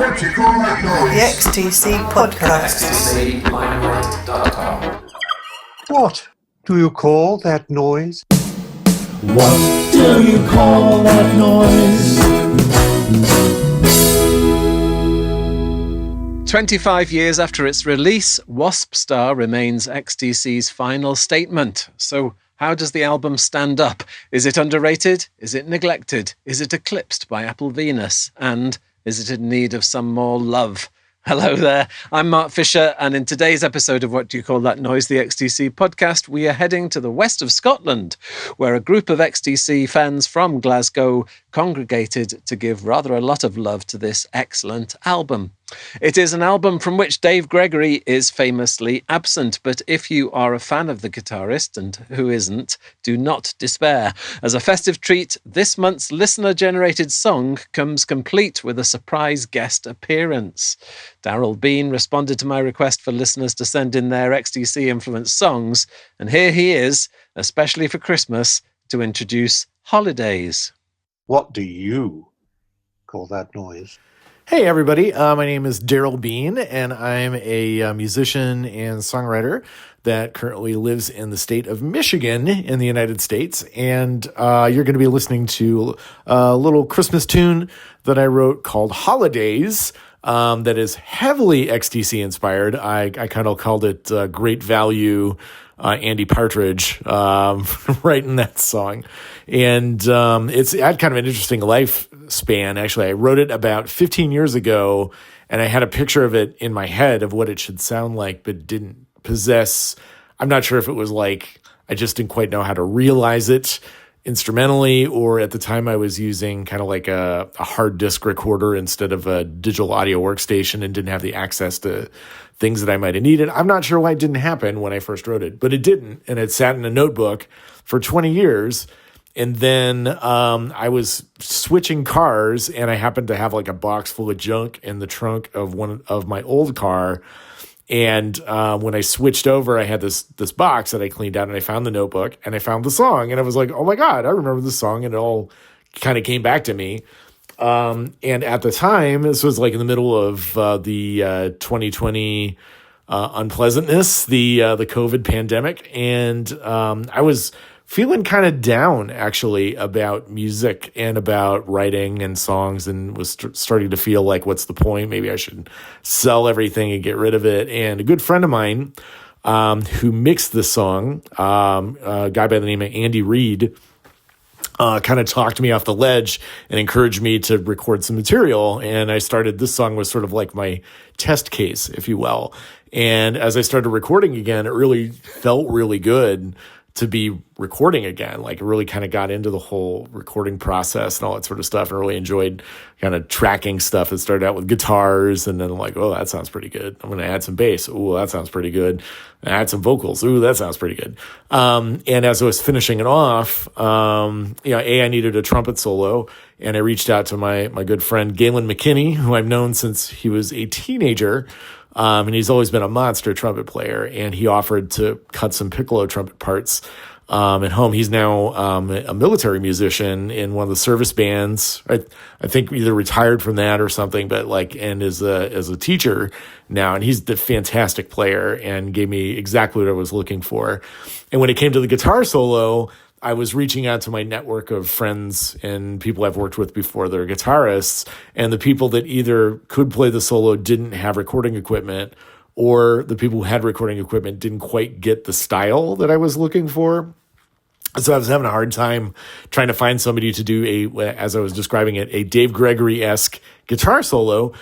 What you call that noise? The XTC Podcast. XTClimelight.com. What do you call that noise? What do you call that noise? 25 years after its release, Wasp Star remains XTC's final statement. So how does the album stand up? Is it underrated? Is it neglected? Is it eclipsed by Apple Venus? And is it in need of some more love? Hello there, I'm Mark Fisher, and in today's episode of What Do You Call That Noise, the XTC podcast, we are heading to the west of Scotland, where a group of XTC fans from Glasgow congregated to give rather a lot of love to this excellent album. It is an album from which Dave Gregory is famously absent, but if you are a fan of the guitarist, and who isn't, do not despair. As a festive treat, this month's listener-generated song comes complete with a surprise guest appearance. Daryl Bean responded to my request for listeners to send in their XTC-influenced songs, and here he is, especially for Christmas, to introduce Holidays. What do you call that noise? Hey everybody, my name is Daryl Bean, and I'm a musician and songwriter that currently lives in the state of Michigan in the United States. And you're going to be listening to a little Christmas tune that I wrote called Holidays. That is heavily XTC inspired. I kind of called it Great Value Andy Partridge writing that song. And it had kind of an interesting lifespan. Actually, I wrote it about 15 years ago, and I had a picture of it in my head of what it should sound like, but didn't possess. I'm not sure if it was like I just didn't quite know how to realize it instrumentally, or at the time I was using kind of like a hard disk recorder instead of a digital audio workstation and didn't have the access to things that I might have needed. I'm not sure why it didn't happen when I first wrote it, but it didn't. And it sat in a notebook for 20 years. And then I was switching cars, and I happened to have like a box full of junk in the trunk of one of my old car. And when I switched over, I had this box that I cleaned out, and I found the notebook, and I found the song, and I was like, oh my God, I remember the song, and it all kind of came back to me. And at the time, this was like in the middle of the 2020 unpleasantness, the COVID pandemic, and I was feeling kind of down actually about music and about writing and songs, and was starting to feel like, what's the point? Maybe I should sell everything and get rid of it. And a good friend of mine who mixed this song, a guy by the name of Andy Reid, kind of talked me off the ledge and encouraged me to record some material. And I started, this song was sort of like my test case, if you will. And as I started recording again, it really felt really good to be recording again. Like, it really kind of got into the whole recording process and all that sort of stuff, and really enjoyed kind of tracking stuff that started out with guitars, and then I'm like, oh, that sounds pretty good. I'm going to add some bass. Oh, that sounds pretty good. Add some vocals. Ooh, that sounds pretty good. And as I was finishing it off, I needed a trumpet solo, and I reached out to my good friend Galen McKinney, who I've known since he was a teenager. And he's always been a monster trumpet player, and he offered to cut some piccolo trumpet parts at home. He's now a military musician in one of the service bands. I think either retired from that or something, but and is a teacher now. And he's a fantastic player and gave me exactly what I was looking for. And when it came to the guitar solo, I was reaching out to my network of friends and people I've worked with before that are guitarists, and the people that either could play the solo didn't have recording equipment, or the people who had recording equipment didn't quite get the style that I was looking for. So I was having a hard time trying to find somebody to do as I was describing it, a Dave Gregory-esque guitar solo.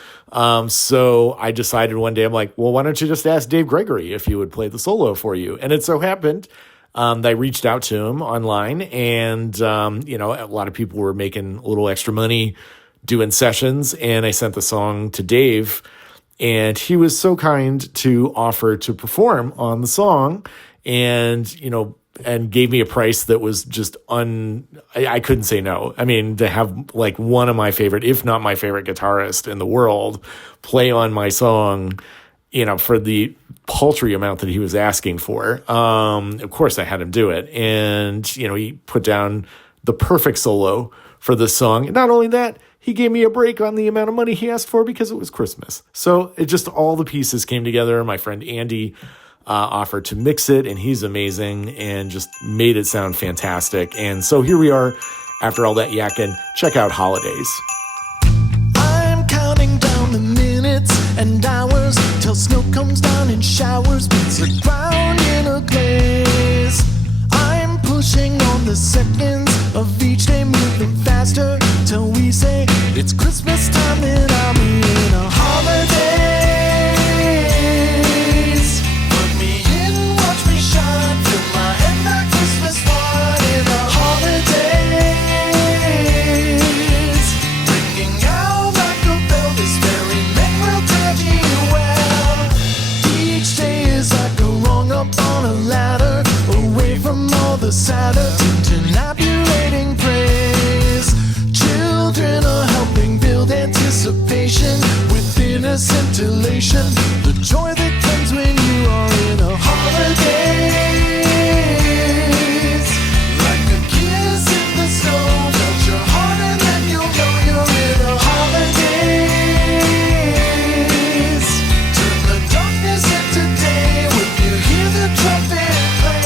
So I decided one day, I'm like, well, why don't you just ask Dave Gregory if he would play the solo for you? And it so happened I reached out to him online, and, a lot of people were making a little extra money doing sessions, and I sent the song to Dave, and he was so kind to offer to perform on the song, and gave me a price that was just I couldn't say no. I mean, to have like one of my favorite, if not my favorite guitarist in the world play on my song, for the paltry amount that he was asking for. Of course I had him do it. And, he put down the perfect solo for this song. And not only that, he gave me a break on the amount of money he asked for because it was Christmas. So it just, all the pieces came together. My friend Andy offered to mix it, and he's amazing and just made it sound fantastic. And so here we are after all that yakking. Check out Holidays. I'm counting down the minutes and hours till snow comes down in showers, beats the ground in a glaze. I'm pushing on the seconds of each day, moving faster till we say it's Christmas time, then I'll be in a holidays. Put me in, watch me shine, fill my head like Christmas wine in a holidays. Ringing out like a bell, this very ring will tell you well. Each day is like a rung up on a ladder, away from all the sadder, tintinabulating praise. Children are helping build anticipation with innocent elation. The joy that comes when you are in a holidays. Like a kiss in the snow, melt your heart and then you'll know you're in a holidays. Turn the darkness into day when you hear the trumpet play.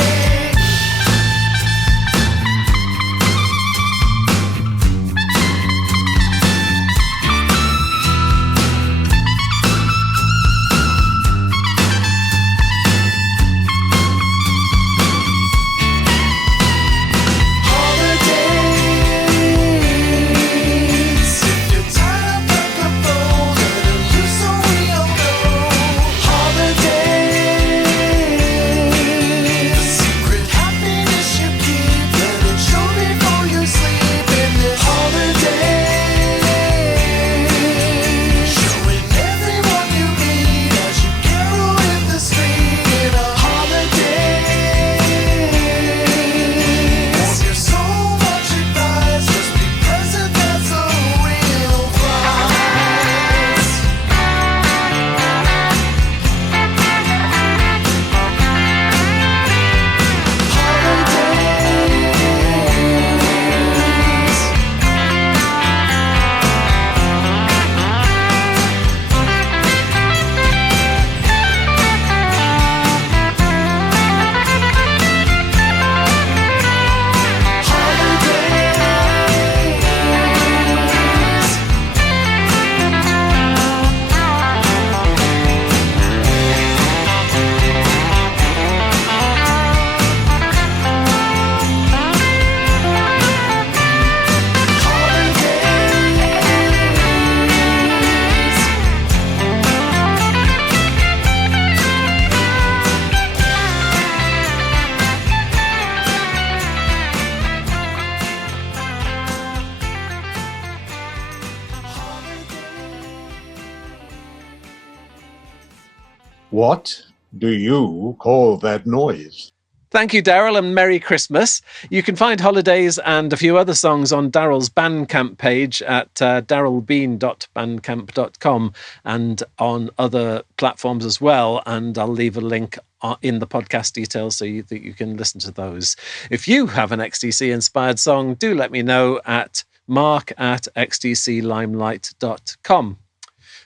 What do you call that noise? Thank you, Daryl, and Merry Christmas. You can find Holidays and a few other songs on Daryl's Bandcamp page at darylbean.bandcamp.com and on other platforms as well. And I'll leave a link in the podcast details so that you can listen to those. If you have an XTC-inspired song, do let me know at mark@xtclimelight.com.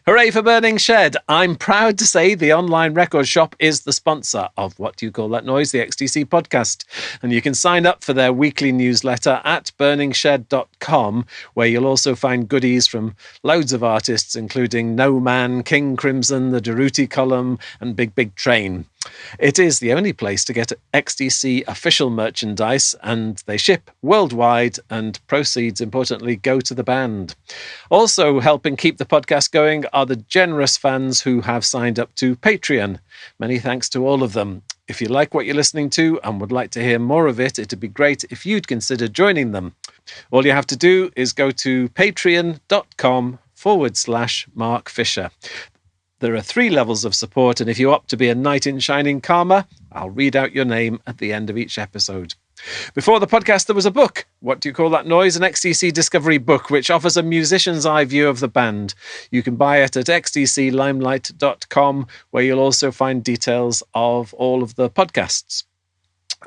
Hooray for Burning Shed! I'm proud to say the online record shop is the sponsor of What Do You Call That Noise, the XTC podcast. And you can sign up for their weekly newsletter at burningshed.com, where you'll also find goodies from loads of artists, including No Man, King Crimson, the Durutti Column, and Big Big Train. It is the only place to get XTC official merchandise, and they ship worldwide, and proceeds, importantly, go to the band. Also helping keep the podcast going are the generous fans who have signed up to Patreon. Many thanks to all of them. If you like what you're listening to and would like to hear more of it, it'd be great if you'd consider joining them. All you have to do is go to patreon.com/Mark Fisher. There are 3 levels of support, and if you opt to be a knight in shining armor, I'll read out your name at the end of each episode. Before the podcast, there was a book, What Do You Call That Noise? An XTC Discovery book, which offers a musician's eye view of the band. You can buy it at xtclimelight.com, where you'll also find details of all of the podcasts.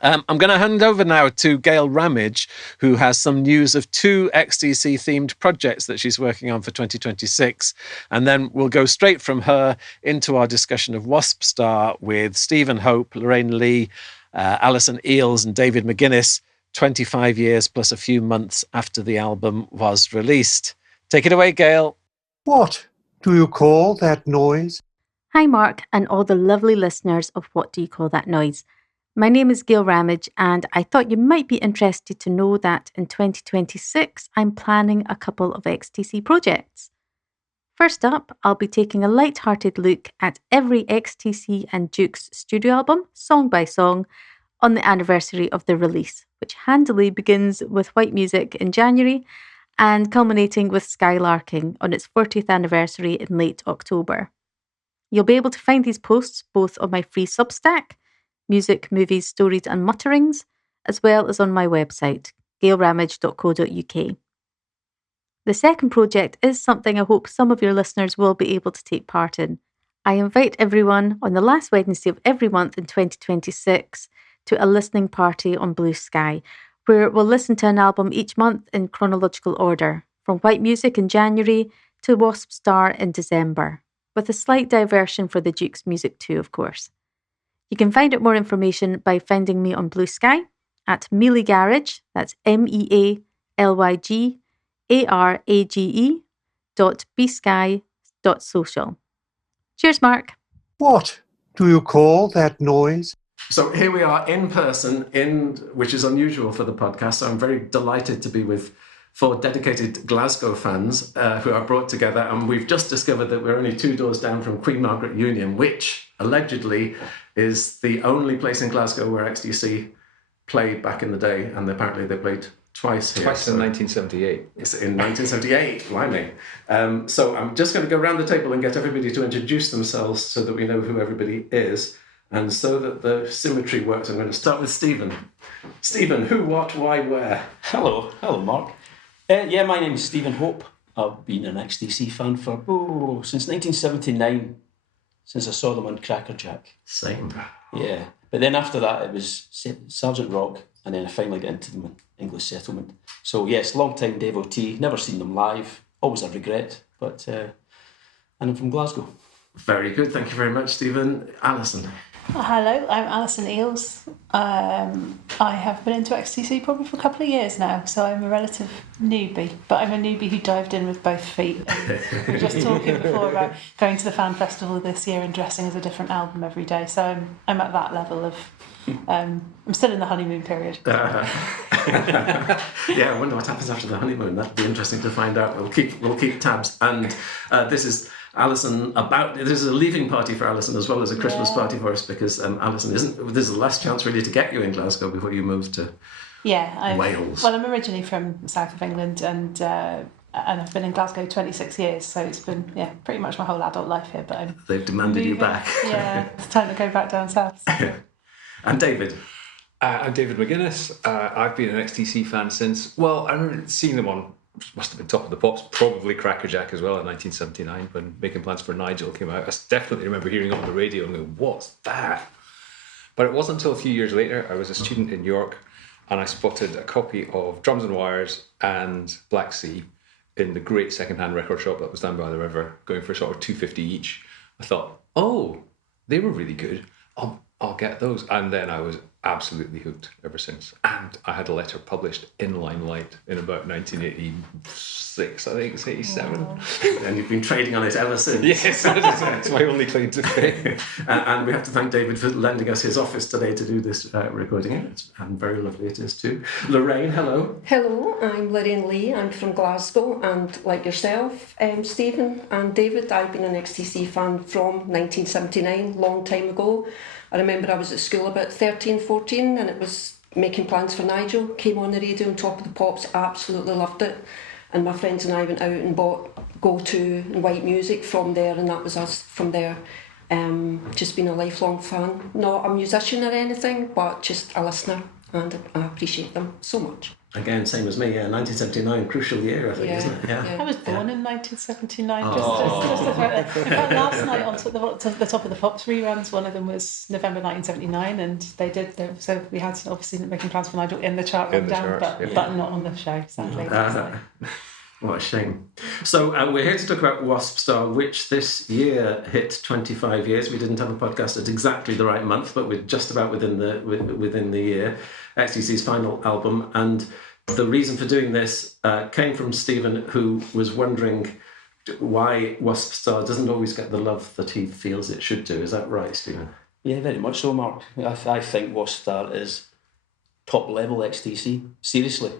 I'm going to hand over now to Gail Ramage, who has some news of 2 XTC-themed projects that she's working on for 2026. And then we'll go straight from her into our discussion of Wasp Star with Stephen Hope, Lorraine Lee, Alison, Eales and David McGuinness, 25 years plus a few months after the album was released. Take it away, Gail. What do you call that noise? Hi, Mark, and all the lovely listeners of What Do You Call That Noise? My name is Gail Ramage, and I thought you might be interested to know that in 2026, I'm planning a couple of XTC projects. First up, I'll be taking a light-hearted look at every XTC and Dukes studio album, song by song, on the anniversary of the release, which handily begins with White Music in January and culminating with Skylarking on its 40th anniversary in late October. You'll be able to find these posts both on my free Substack, Music, Movies, Stories and Mutterings, as well as on my website, gailramage.co.uk. The second project is something I hope some of your listeners will be able to take part in. I invite everyone on the last Wednesday of every month in 2026 to a listening party on Blue Sky, where we'll listen to an album each month in chronological order, from White Music in January to Wasp Star in December, with a slight diversion for the Dukes music too, of course. You can find out more information by finding me on Blue Sky at Mealy Garage, that's mealygarage.bsky.social. Cheers, Mark. What do you call that noise? So here we are in person, which is unusual for the podcast. So I'm very delighted to be with 4 dedicated Glasgow fans who are brought together. And we've just discovered that we're only 2 doors down from Queen Margaret Union, which allegedly is the only place in Glasgow where XTC played back in the day. And apparently they played twice here. Twice in 1978. It's in 1978, blimey. So I'm just going to go around the table and get everybody to introduce themselves so that we know who everybody is. And so that the symmetry works, I'm going to start with Stephen. Stephen, who, what, why, where? Hello, Mark. My name is Stephen Hope. I've been an XTC fan for since 1979, since I saw them on Crackerjack. Same. Yeah, but then after that it was Sergeant Rock, and then I finally got into them in English Settlement. So yes, long time devotee, never seen them live, always a regret, but and I'm from Glasgow. Very good, thank you very much, Stephen. Alison. Hello, I'm Alison Eales. I have been into XTC probably for a couple of years now, so I'm a relative newbie, but I'm a newbie who dived in with both feet. And we were just talking before about going to the fan festival this year and dressing as a different album every day, so I'm at that level of... I'm still in the honeymoon period. Yeah, I wonder what happens after the honeymoon. That'd be interesting to find out. We'll keep tabs. And this is Alison this is a leaving party for Alison as well as a Christmas party for us, because Alison this is the last chance really to get you in Glasgow before you move to Wales. Well, I'm originally from the south of England, and I've been in Glasgow 26 years, so it's been pretty much my whole adult life here. But they've demanded you back. Yeah, it's time to go back down south. So. And David. I'm David McGuinness. I've been an XTC fan since, I remember seeing them on, must have been Top of the Pops, probably Crackerjack as well in 1979 when Making Plans for Nigel came out. I definitely remember hearing it on the radio and going, what's that? But it wasn't until a few years later, I was a student in York and I spotted a copy of Drums and Wires and Black Sea in the great second-hand record shop that was down by the river, going for sort of $2.50 each. I thought, they were really good. I'll get those. And then I was absolutely hooked ever since. And I had a letter published in Limelight in about 1986, I think, it's 87. Wow. And you've been trading on it ever since. Yes, it's my only claim to fame. And we have to thank David for lending us his office today to do this recording. And very lovely it is too. Lorraine, hello. Hello, I'm Lorraine Lee. I'm from Glasgow, and like yourself, Stephen and David, I've been an XTC fan from 1979, long time ago. I remember I was at school about 13, 14, and it was Making Plans for Nigel, came on the radio, and Top of the Pops, absolutely loved it. And my friends and I went out and bought Go To and White Music from there, and that was us from there. Just been a lifelong fan. Not a musician or anything, but just a listener. and I appreciate them so much. Again, same as me, 1979, crucial year, I think, isn't it? I was born in 1979. Oh. Just to throw it there. In fact, last night on the Top of the Pops reruns, one of them was November 1979, and so we had obviously making plans for Nigel in the chart In the rundown, charts, but not on the show, sadly. What a shame. So we're here to talk about Wasp Star, which this year hit 25 years. We didn't have a podcast at exactly the right month, but we're just about within the year. XTC's final album, and the reason for doing this came from Stephen, who was wondering why Wasp Star doesn't always get the love that he feels it should do. Is that right, Stephen? Yeah, very much so, Mark. I think Wasp Star is top level XTC, seriously,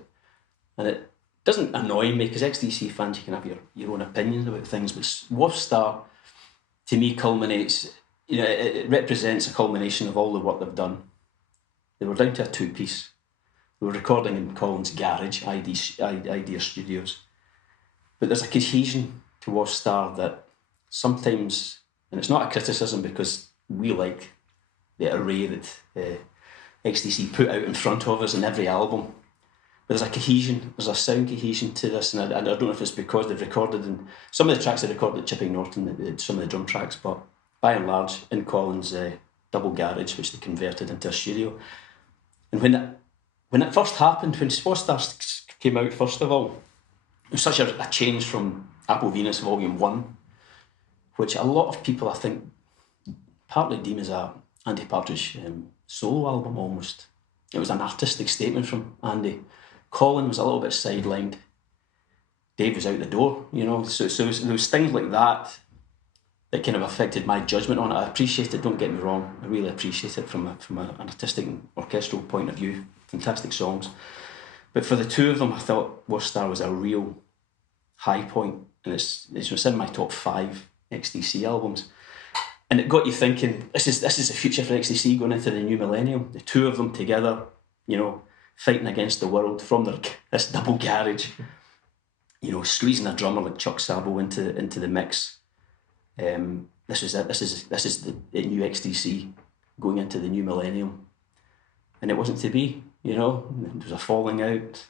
and it doesn't annoy me because XTC fans, you can have your own opinions about things, but Wasp Star to me culminates, it represents a culmination of all the work they've done. They were down to a two-piece. They were recording in Colin's garage, Idea Studios. But there's a cohesion to Wasp Star that sometimes, and it's not a criticism because we like the array that XTC put out in front of us in every album. But there's a cohesion, there's a sound cohesion to this, and I don't know if it's because they've recorded, and some of the tracks they recorded at Chipping Norton, some of the drum tracks, but by and large, in Colin's double garage, which they converted into a studio. And when it first happened, when Wasp Star came out, first of all, it was such a change from Apple Venus Volume 1, which a lot of people, I think, partly deem as a Andy Partridge solo album almost. It was an artistic statement from Andy. Colin was a little bit sidelined. Dave was out the door, So there was things like that kind of affected my judgment on it. I appreciate it, don't get me wrong. I really appreciate it from an artistic and orchestral point of view. Fantastic songs. But for the two of them, I thought Wasp Star was a real high point, and it's in my top 5 XTC albums. And it got you thinking, this is the future for XTC going into the new millennium. The two of them together, fighting against the world from this double garage, squeezing a drummer like Chuck Sabo into the mix. This is it. This is the new XTC going into the new millennium, and it wasn't to be. There was a falling out.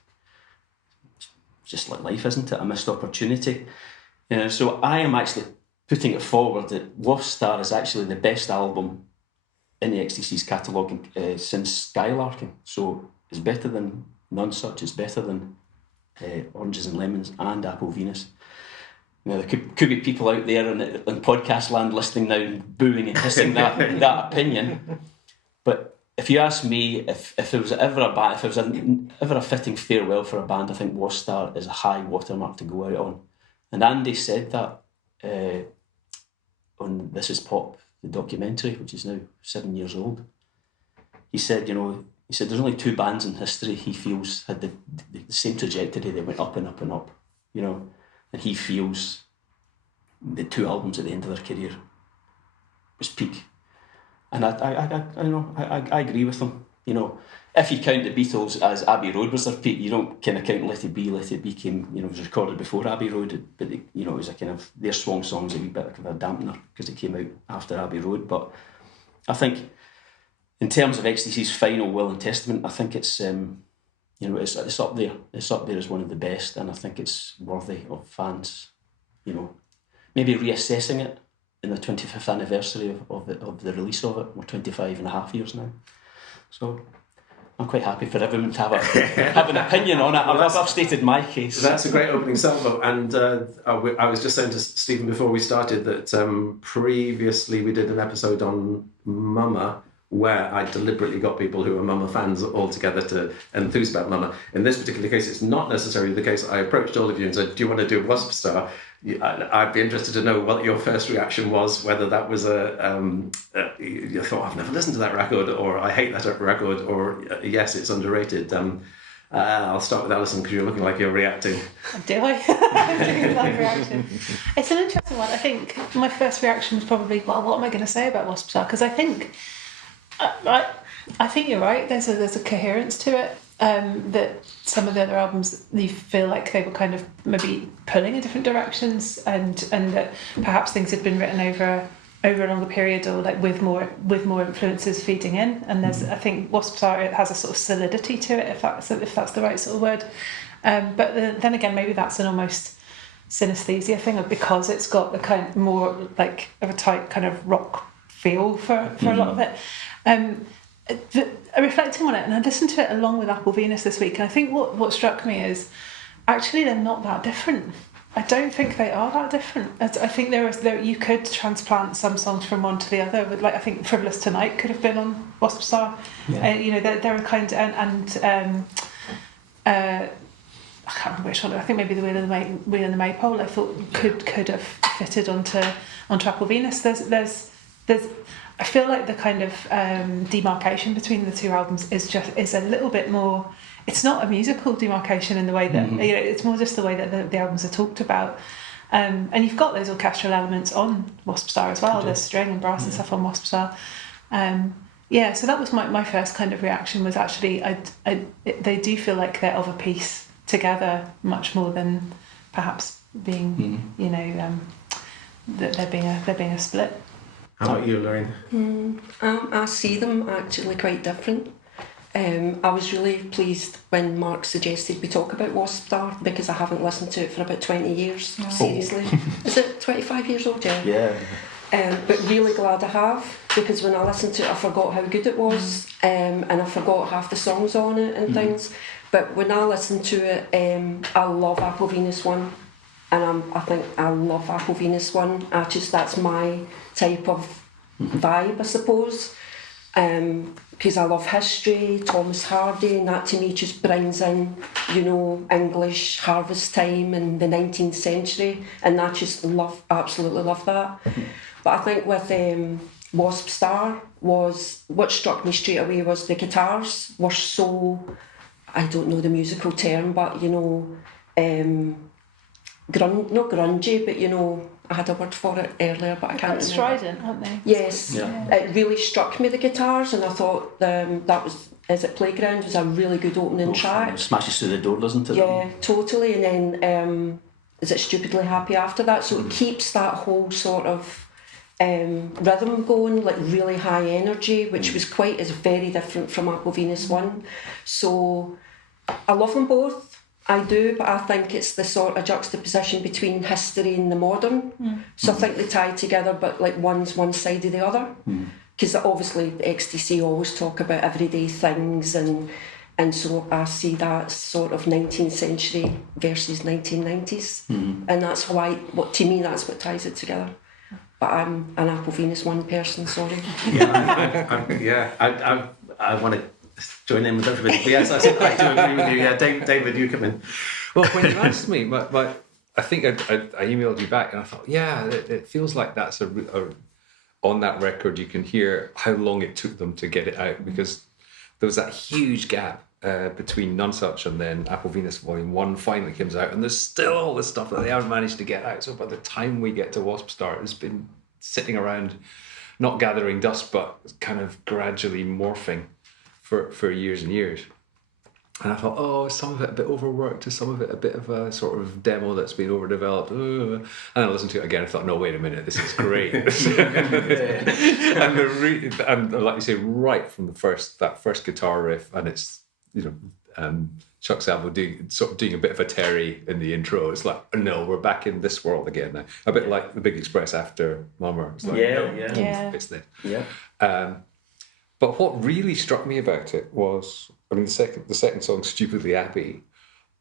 Just like life, isn't it? A missed opportunity. So I am actually putting it forward that Wasp Star is actually the best album in the XTC's catalogue since Skylarking. So it's better than None Such. It's better than Oranges and Lemons and Apple Venus. There could be people out there in podcast land listening now and booing and hissing that opinion. But if you ask me, if there was ever a band, if there was ever a fitting farewell for a band, I think Wasp Star is a high watermark to go out on. And Andy said that on This Is Pop, the documentary, which is now 7 years old. He said, there's only 2 bands in history he feels had the same trajectory. They went up and up and up, and he feels the 2 albums at the end of their career was peak. And I agree with him. If you count the Beatles as Abbey Road was their peak, you don't kind of count Let It Be. Let It Be came, was recorded before Abbey Road, but it was a kind of, their song songs a wee bit of a dampener because it came out after Abbey Road. But I think in terms of XTC's final Will and Testament, I think it's it's up there. It's up there as one of the best, and I think it's worthy of fans, maybe reassessing it in the 25th anniversary of the release of it. We're 25 and a half years now. So I'm quite happy for everyone to have an opinion on it. I've stated my case. That's a great opening salvo. And I was just saying to Stephen before we started that previously we did an episode on Mama, where I deliberately got people who are Mama fans all together to enthuse about Mama. In this particular case, it's not necessarily the case. I approached all of you and said, do you want to do Wasp Star? I'd be interested to know what your first reaction was, whether that was you thought, I've never listened to that record, or I hate that record, or yes, it's underrated. I'll start with Alison because you're looking like you're reacting. Do I? I do like reaction. It's an interesting one. I think my first reaction was probably, well, what am I going to say about Wasp Star? Because I think you're right. There's a coherence to it that some of the other albums you feel like they were kind of maybe pulling in different directions, and that perhaps things had been written over over a longer period, or like with more influences feeding in. And there's, I think Wasp Star, it has a sort of solidity to it, if that's the right sort of word. But then again, maybe that's an almost synesthesia thing, of because it's got the kind of more like of a tight kind of rock feel for a lot of it. Reflecting on it, and I listened to it along with Apple Venus this week, and I think what struck me is actually they're not that different. I don't think they are that different. I think there you could transplant some songs from one to the other. With, like, I think "Frivolous Tonight" could have been on Wasp Star. Yeah. You know, they're a kind and I can't remember which one. I think maybe the Wheel and the Maypole. I thought could have fitted onto Apple Venus. There's I feel like the kind of demarcation between the two albums is a little bit more. It's not a musical demarcation in the way that it's more just the way that the albums are talked about. And you've got those orchestral elements on Wasp Star as well. There's string and brass and stuff on Wasp Star. So that was my first kind of reaction, was actually they do feel like they're of a piece together, much more than perhaps being that they're being a split. How about you, Lorraine? I see them actually quite different. I was really pleased when Mark suggested we talk about Wasp Star, because I haven't listened to it for about 20 years, seriously. Is it 25 years old, Jen? Yeah. But really glad I have, because when I listened to it I forgot how good it was, and I forgot half the songs on it and things. But when I listen to it, I love Apple Venus 1, and I think I love Apple Venus 1. That's my type of vibe, I suppose. Because I love history, Thomas Hardy, and that to me just brings in, English harvest time and the 19th century, and I just absolutely love that. But I think with Wasp Star, what struck me straight away was the guitars were so, I don't know the musical term, but not grungy, but I had a word for it earlier, but I can't remember. Strident, aren't they? Yes, It really struck me, the guitars, and I thought that was, Is It Playground was a really good opening track. It smashes through the door, doesn't it? Yeah, totally. And then Is It Stupidly Happy after that? So it keeps that whole sort of rhythm going, like really high energy, which is very different from Apple Venus 1. So I love them both. I do, but I think it's the sort of juxtaposition between history and the modern. So I think they tie together, but like one's one side of the other. Because obviously the XTC always talk about everyday things, and so I see that sort of 19th century versus 1990s. And that's why, to me, that's what ties it together. But I'm an Apple Venus 1 person, sorry. I want to join in with everybody. But yes, I do agree with you. Yeah, David, you come in. Well, when you asked me, I think I emailed you back, and I thought, it feels like that's on that record you can hear how long it took them to get it out, because there was that huge gap between Nonesuch and then Apple Venus Volume 1 finally comes out, and there's still all this stuff that they haven't managed to get out. So by the time we get to Wasp Star, it's been sitting around, not gathering dust, but kind of gradually morphing for years and years. And I thought, some of it a bit overworked, to some of it a bit of a sort of demo that's been overdeveloped. And I listened to it again, I thought, no, wait a minute, this is great. and like you say, right from that first guitar riff, and it's, Chuck Saville doing a bit of a Terry in the intro. It's like, no, we're back in this world again now. A bit like the Big Express after Mummer. It's like, it's this. Yeah. But what really struck me about it was, the second song, Stupidly Happy,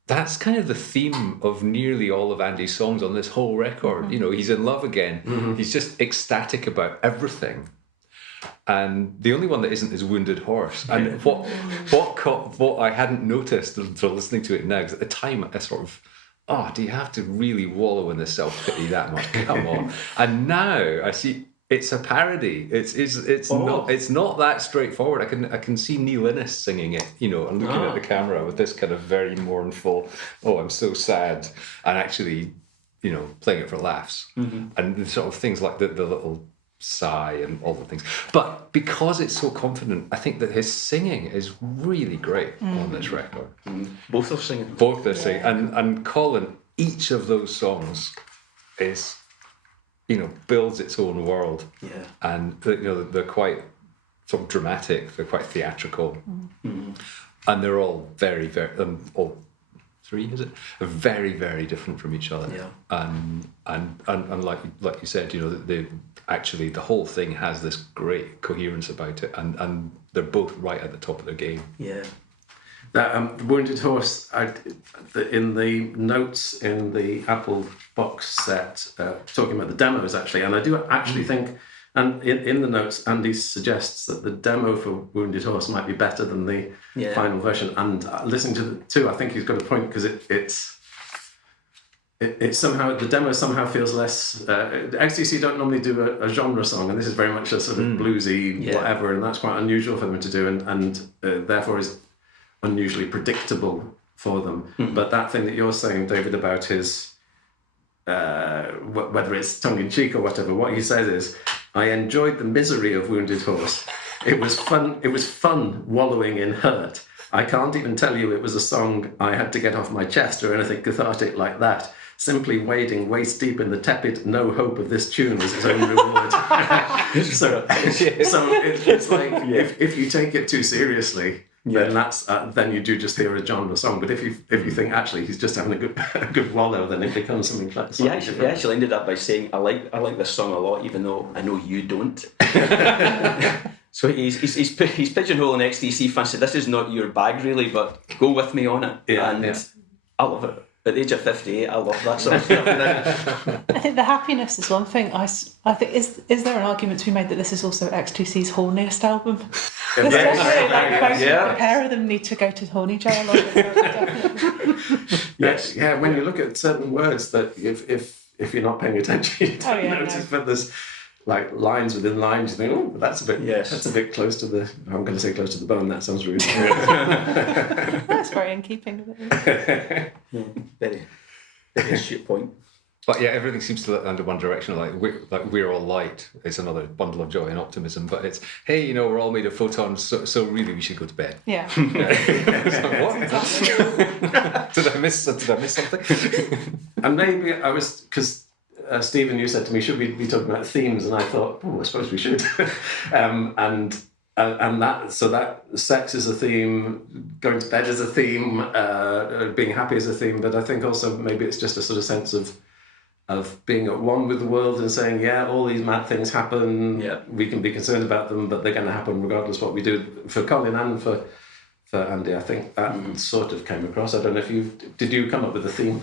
that's kind of the theme of nearly all of Andy's songs on this whole record. He's in love again. He's just ecstatic about everything. And the only one that isn't is Wounded Horse. And what I hadn't noticed until listening to it now, because at the time I sort of, do you have to really wallow in the self-pity that much? Come on. And now I see it's a parody. It's not that straightforward. I can see Neil Innes singing it, and looking at the camera with this kind of very mournful, I'm so sad, and actually, playing it for laughs. And the sort of things like the little sigh and all the things. But because it's so confident, I think that his singing is really great on this record. Both are singing. And Colin, each of those songs is builds its own world. Yeah. And they're quite sort of dramatic. They're quite theatrical, and they're all very, very all three, is it? Are very, very different from each other. Yeah. And like you said, the whole thing has this great coherence about it, and they're both right at the top of their game. Yeah. That Wounded Horse, in the notes in the Apple box set, talking about the demos actually, and I do actually think, and in the notes, Andy suggests that the demo for Wounded Horse might be better than the final version. And listening to the two, I think he's got a point, because it somehow, the demo somehow feels less. XTC don't normally do a genre song, and this is very much a sort of bluesy whatever, and that's quite unusual for them to do, and therefore is unusually predictable for them. But that thing that you're saying, David, about his whether it's tongue-in-cheek or whatever, what he says is, I enjoyed the misery of Wounded Horse. It was fun wallowing in hurt. I can't even tell you it was a song I had to get off my chest or anything cathartic like that. Simply wading waist deep in the tepid no hope of this tune was its own reward. so it's like, if you take it too seriously, then that's then you do just hear a genre song. But if you think actually he's just having a good wallow, then it becons something like He actually ended up by saying, I like this song a lot, even though I know you don't. So he's pigeonholing XTC fans. Said, this is not your bag really, but go with me on it. I love it. At the age of 58, I love that sort of stuff. I think the happiness is one thing. I think is there an argument to be made that this is also XTC's horniest album? There's definitely a pair of them need to go to horny jail. Yes, when you look at certain words that if you're not paying attention, you don't notice, but there's like lines within lines, you think, oh, that's a bit close to the, I'm going to say close to the bone, that sounds rude. That's very in keeping with it. Very astute point. But yeah, everything seems to look under one direction. Like we're all light. It's another bundle of joy and optimism. But it's, hey, we're all made of photons, so really we should go to bed. Yeah. What? Did I miss something? And maybe I was, because Stephen, you said to me, should we be talking about themes? And I thought, I suppose we should. And that sex is a theme, going to bed is a theme, being happy is a theme. But I think also maybe it's just a sort of sense of being at one with the world and saying, all these mad things happen. Yeah. We can be concerned about them, but they're going to happen regardless what we do. For Colin and for Andy, I think that sort of came across. I don't know if did you come up with a theme?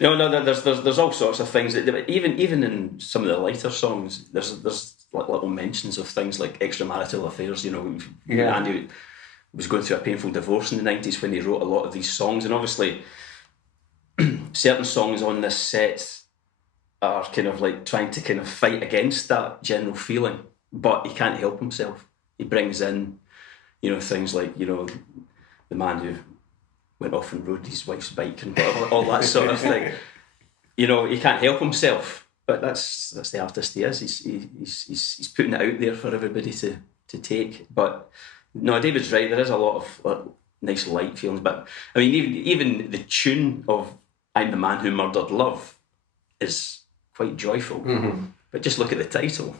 No. There's all sorts of things that even in some of the lighter songs, there's like little mentions of things like extramarital affairs. Andy was going through a painful divorce in the 90s when he wrote a lot of these songs, and obviously certain songs on this set are kind of like trying to kind of fight against that general feeling, but he can't help himself. He brings in, things like the man who went off and rode his wife's bike and all that sort of thing. He can't help himself, but that's the artist he is. He's putting it out there for everybody to take. But no, David's right. There is a lot of nice light feelings, but I mean, even the tune of "I'm the Man Who Murdered Love" is quite joyful. Mm-hmm. But just look at the title.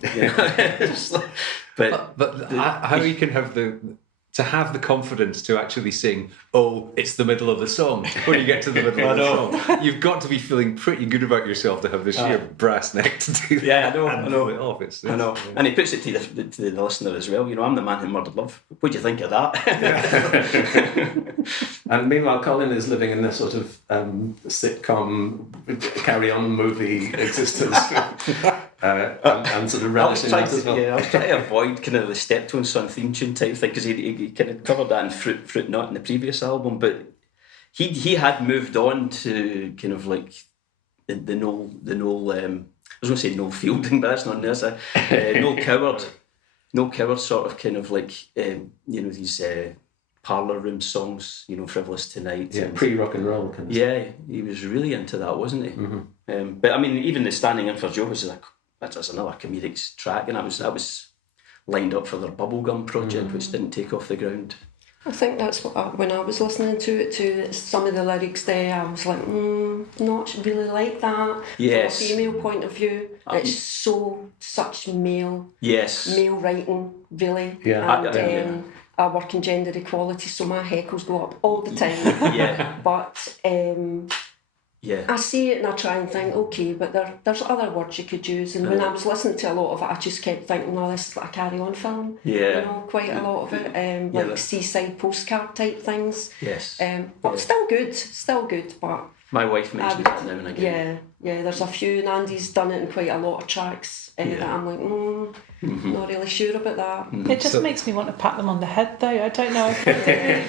But how you can have have the confidence to actually sing, oh, it's the middle of the song, when you get to the middle of the song. You've got to be feeling pretty good about yourself to have the sheer brass neck to do that. Yeah, I know. It off. It's, I know. And he puts it to the listener as well. I'm the man who murdered love. What do you think of that? And meanwhile, Colin is living in this sort of sitcom, carry-on movie existence. And sort of relishing that as well. I was trying to avoid kind of the Steptoe Son theme tune type thing, because he kind of covered that in Fruit Nut in the previous album, but he had moved on to kind of like the Noel I was going to say Noel Fielding, but that's not necessary. Noel Coward sort of kind of like these parlour room songs, Frivolous Tonight. Yeah, pre-rock and roll kind of stuff. He was really into that, wasn't he? Mm-hmm. But I mean, even the Standing In For Joe was like, that's another comedic track, and that was lined up for their Bubblegum project, which didn't take off the ground. I think that's what when I was listening to it too, some of the lyrics there, I was like, not really like that. Yes. From a female point of view, it's such male writing, really. Yeah. And I work in gender equality, so my heckles go up all the time. Yeah. But I see it and I try and think, okay, but there's other words you could use. And when I was listening to a lot of it, I just kept thinking, no, this is like a carry-on film. Yeah. You know, quite a lot of it, like seaside postcard type things. Yes. But still good, but... My wife mentions that now and again. Yeah, there's a few, and Andy's done it in quite a lot of tracks that I'm like, not really sure about that. It just makes me want to pat them on the head, though. I don't know. Do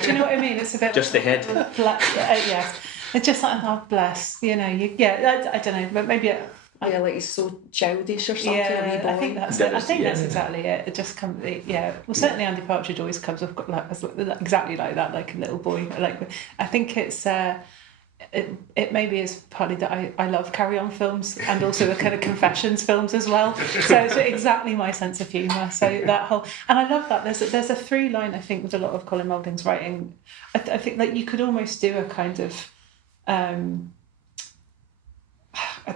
you know what I mean? It's a bit just the head. Yes. It's just like, oh, bless, you know. I don't know, but maybe. Like he's so childish or something. Yeah, I think that's it. I think that's exactly it. It just comes. Well, certainly Andy Partridge always comes off exactly like that, like a little boy. Like I think it's. It maybe is partly that I love carry-on films and also the kind of confessions films as well. So it's exactly my sense of humour. So that whole, and I love that there's a through line, I think, with a lot of Colin Moulding's writing. I think like you could almost do a kind of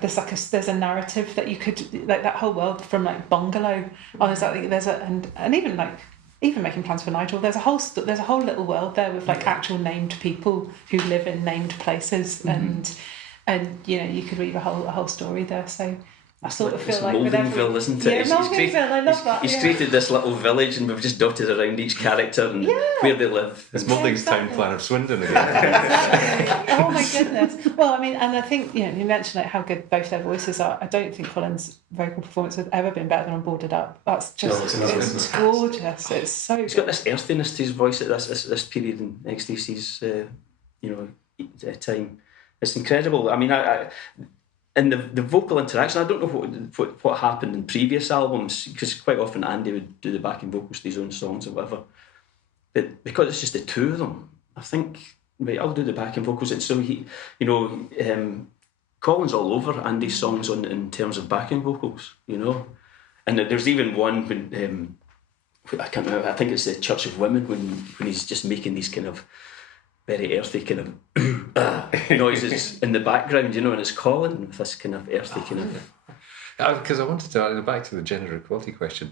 there's a narrative that you could, like that whole world from like Bungalow on exactly and even like. Even Making Plans for Nigel, there's a whole little world there with like actual named people who live in named places, and you know you could weave a whole story there. So I sort of feel like Mouldingville, isn't it? Yeah, Mouldingville, I love that. He's created this little village, and we've just dotted around each character and where they live. It's Moulding's town plan of Swindon again. Exactly. Oh my goodness. Well, I mean, and I think you mentioned like how good both their voices are. I don't think Colin's vocal performance has ever been better than on Boarded Up. That's just it's gorgeous. It's so. He's got this earthiness to his voice at this period in XTC's time. It's incredible. I mean, and the vocal interaction, I don't know what happened in previous albums, because quite often Andy would do the backing vocals to his own songs or whatever. But because it's just the two of them, I think, right, I'll do the backing vocals. And so Colin's all over Andy's songs in terms of backing vocals, you know. And there's even one when, I can't remember, I think it's the Church of Women, when he's just making these kind of very earthy kind of noises in the background, you know, and it's Colin with this kind of earthy kind of... Because I wanted to go back to the gender equality question.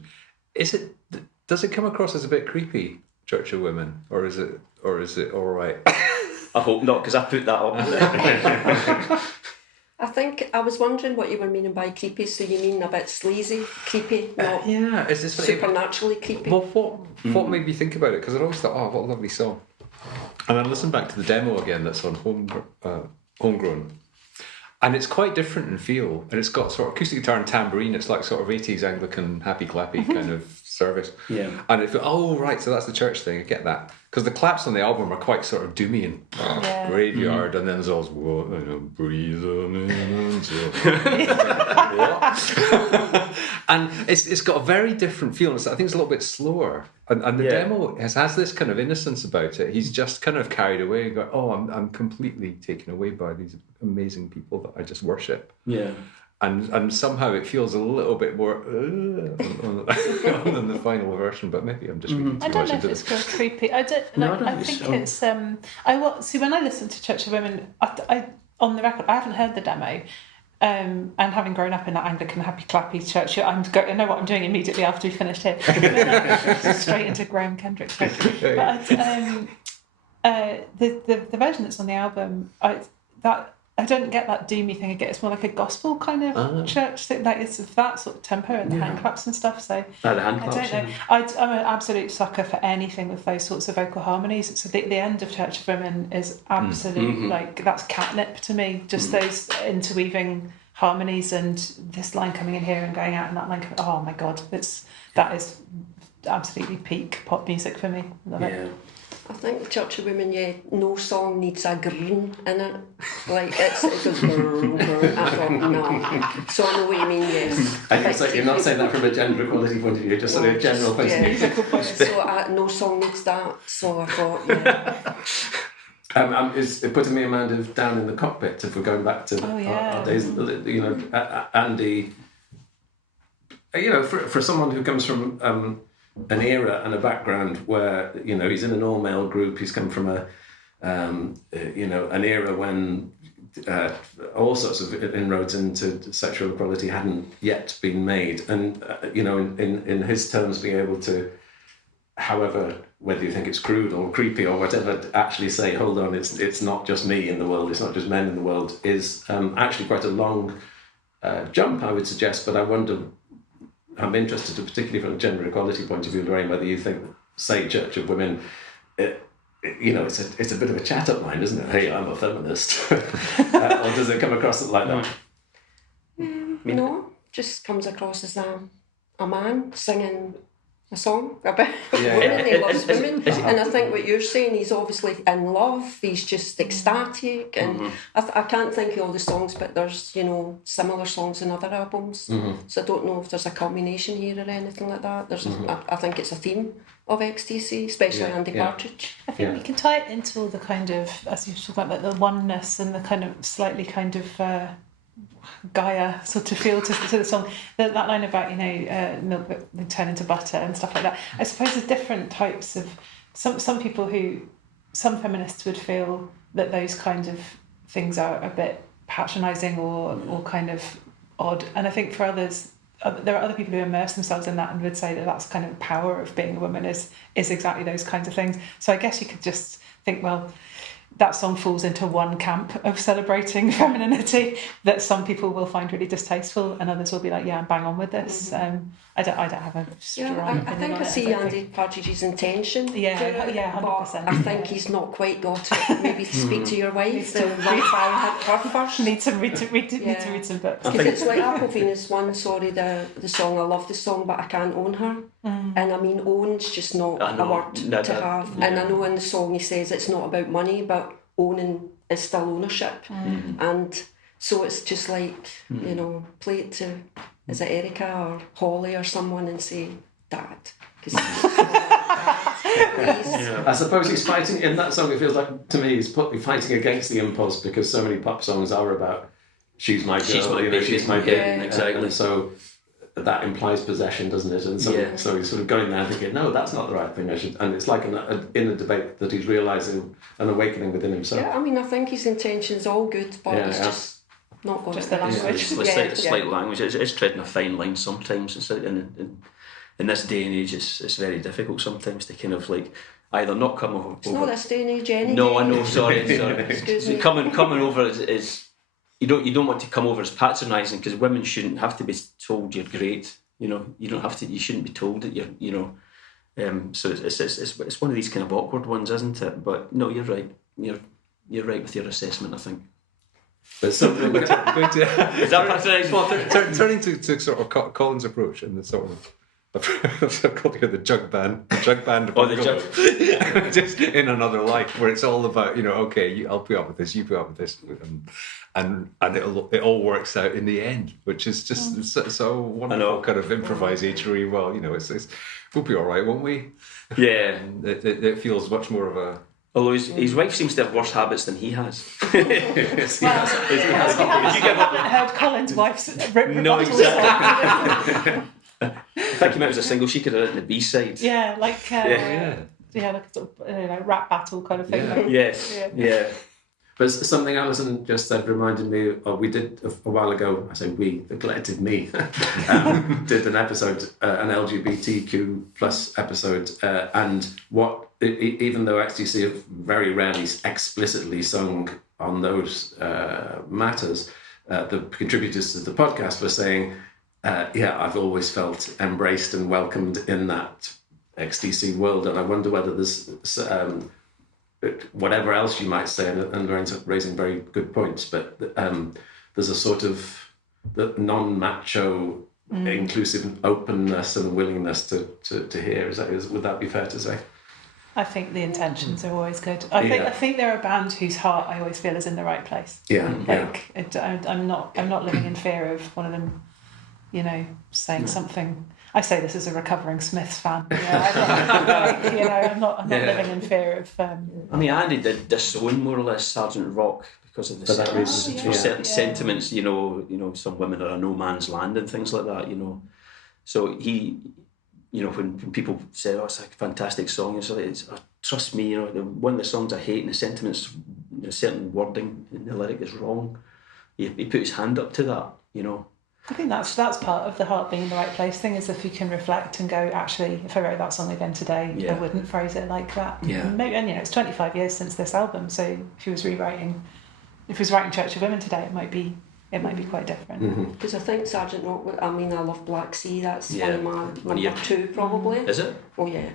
Does it come across as a bit creepy, Church of Women, or is it all right? I hope not, because I put that up there. I think I was wondering what you were meaning by creepy. So you mean a bit sleazy, creepy, not is this supernaturally creepy? Well, what made me think about it? Because I always thought, oh, what a lovely song. And I listened back to the demo again that's on Homegrown. And it's quite different in feel. And it's got sort of acoustic guitar and tambourine. It's like sort of 80s Anglican happy-clappy kind of service. Yeah. And it feels, oh, right, so that's the church thing. I get that. Because the claps on the album are quite sort of doomy and graveyard. And then there's always, breathe on in. And it's got a very different feel. I think it's a little bit slower. And the demo has this kind of innocence about it. He's just kind of carried away and going, oh, I'm completely taken away by these amazing people that I just worship. Yeah. And somehow it feels a little bit more than the final version, but maybe I'm just reading too much into this. I don't know if it's feel creepy. I think it's... See, when I listen to Church of Women, I on the record, I haven't heard the demo. And having grown up in that Anglican happy clappy church, I know what I'm doing immediately after we finished here. Straight into Graham Kendrick. But the version that's on the album, I don't get that doomy thing. I get it's more like a gospel kind of church thing. Like it's that sort of tempo and the hand claps and stuff. So the hand claps, I don't know. I'm an absolute sucker for anything with those sorts of vocal harmonies. So the end of Church of Women is absolute like that's catnip to me. Just those interweaving harmonies and this line coming in here and going out and that line coming. Oh my god, that is absolutely peak pop music for me. Love it. I think Church of Women, no song needs a green in it. Like, it goes grrr, grrr. I thought, no. So I know what you mean, yes. And it's like, you're not saying that from a gender equality point of view, just sort of a general point of view. So no song needs that, so I thought, It's putting me and Amanda down in the cockpit, if we're going back to our days, you know, Andy, you know, for someone who comes from an era and a background where, you know, he's in an all-male group. He's come from an era when all sorts of inroads into sexual equality hadn't yet been made. And, in his terms, being able to, however, whether you think it's crude or creepy or whatever, actually say, hold on, it's not just me in the world, it's not just men in the world, is actually quite a long jump, I would suggest. But I wonder, I'm interested, particularly from a gender equality point of view, Lorraine, whether you think, say, Church of Women, it's a bit of a chat-up line, isn't it? Hey, I'm a feminist. Or does it come across like that? No, just comes across as a man singing a song about women. He loves women. And I think what you're saying, he's obviously in love, he's just ecstatic. And I can't think of all the songs, but there's, similar songs in other albums. So I don't know if there's a culmination here or anything like that. I think it's a theme of XTC, especially Andy Partridge. I think we can tie it into all the kind of, as you talk about, like the oneness and the kind of slightly kind of Gaia sort of feel to the song. That line about, milk that turn into butter and stuff like that. I suppose there's different types of, some feminists would feel that those kind of things are a bit patronising or kind of odd. And I think for others, there are other people who immerse themselves in that and would say that that's kind of the power of being a woman is exactly those kinds of things. So I guess you could just think, well, that song falls into one camp of celebrating femininity that some people will find really distasteful, and others will be like, yeah, I'm bang on with this. I don't have a strong I think I see Andy Partridge's intention. Yeah, 100%. But I think he's not quite got it. Maybe speak to your wife and why had her first. Need to read some books. Because it's like Aquafina's one, the song, I love the song, but I can't own her. And I mean, own's just not a word to have. Yeah. And I know in the song he says it's not about money, but owning is still ownership. And so it's just like, play it to, is it Erica or Holly or someone, and say, Dad. I suppose he's fighting, in that song it feels like, to me, he's fighting against the impulse, because so many pop songs are about, she's my girl, she's my baby. Exactly. And so that implies possession, doesn't it? And so he's sort of going there thinking, no, that's not the right thing. And it's like in a debate that he's realising an awakening within himself. Yeah, I mean, I think his intention's all good, but it's just not going just the language. Slight language. It's treading a fine line sometimes. It's in this day and age, it's very difficult sometimes to kind of like either not come over. It's not this day and age anyway. No, I know. Sorry. Excuse me. Coming over is you don't want to come over as patronising, because women shouldn't have to be told you're great. You don't have to. You shouldn't be told that you're. So it's one of these kind of awkward ones, isn't it? But no, you're right. You're right with your assessment, I think. But something going to is that patronising? Well, turning to sort of Colin's approach and the sort of. I've called it the jug band. The jug. Just in another life, where it's all about, okay, I'll put up with this, you put up with this, and it all works out in the end, which is just so wonderful kind of improvisatory. Well, it's we'll be all right, won't we? Yeah, it feels much more of a. Although his wife seems to have worse habits than he has. If you haven't heard Colin's wife's no, exactly. I think he might as a single. She could have written the B-side. Yeah, like like a sort of rap battle kind of thing. Yeah. Yes. Yeah. But something Alison just said reminded me of, we did a while ago, I say we, the collective me, did an episode, an LGBTQ plus episode, and even though XTC have very rarely explicitly sung on those matters, the contributors to the podcast were saying, I've always felt embraced and welcomed in that XTC world, and I wonder whether there's whatever else you might say, and Lorraine's raising very good points, but there's a sort of the non-macho, inclusive openness and willingness to hear. Would that be fair to say? I think the intentions are always good. I think they're a band whose heart I always feel is in the right place. I'm not living in fear of one of them, saying something. I say this as a recovering Smiths fan. I'm not living in fear of. I mean, Andy did disown more or less Sergeant Rock because of the certain sentiments. Some women are a no man's land and things like that. So he when people say, "Oh, it's a fantastic song," trust me, one of the songs I hate and the sentiments, certain wording in the lyric is wrong. He put his hand up to that, I think that's part of the heart being in the right place thing, is if you can reflect and go, actually, if I wrote that song again today, I wouldn't phrase it like that. Yeah. Maybe, and it's 25 years since this album, so if he was writing Church of Women today, it might be quite different. Because I think Sergeant Rock, I love Black Sea, that's one of my number 2 probably. Is it? Oh yeah.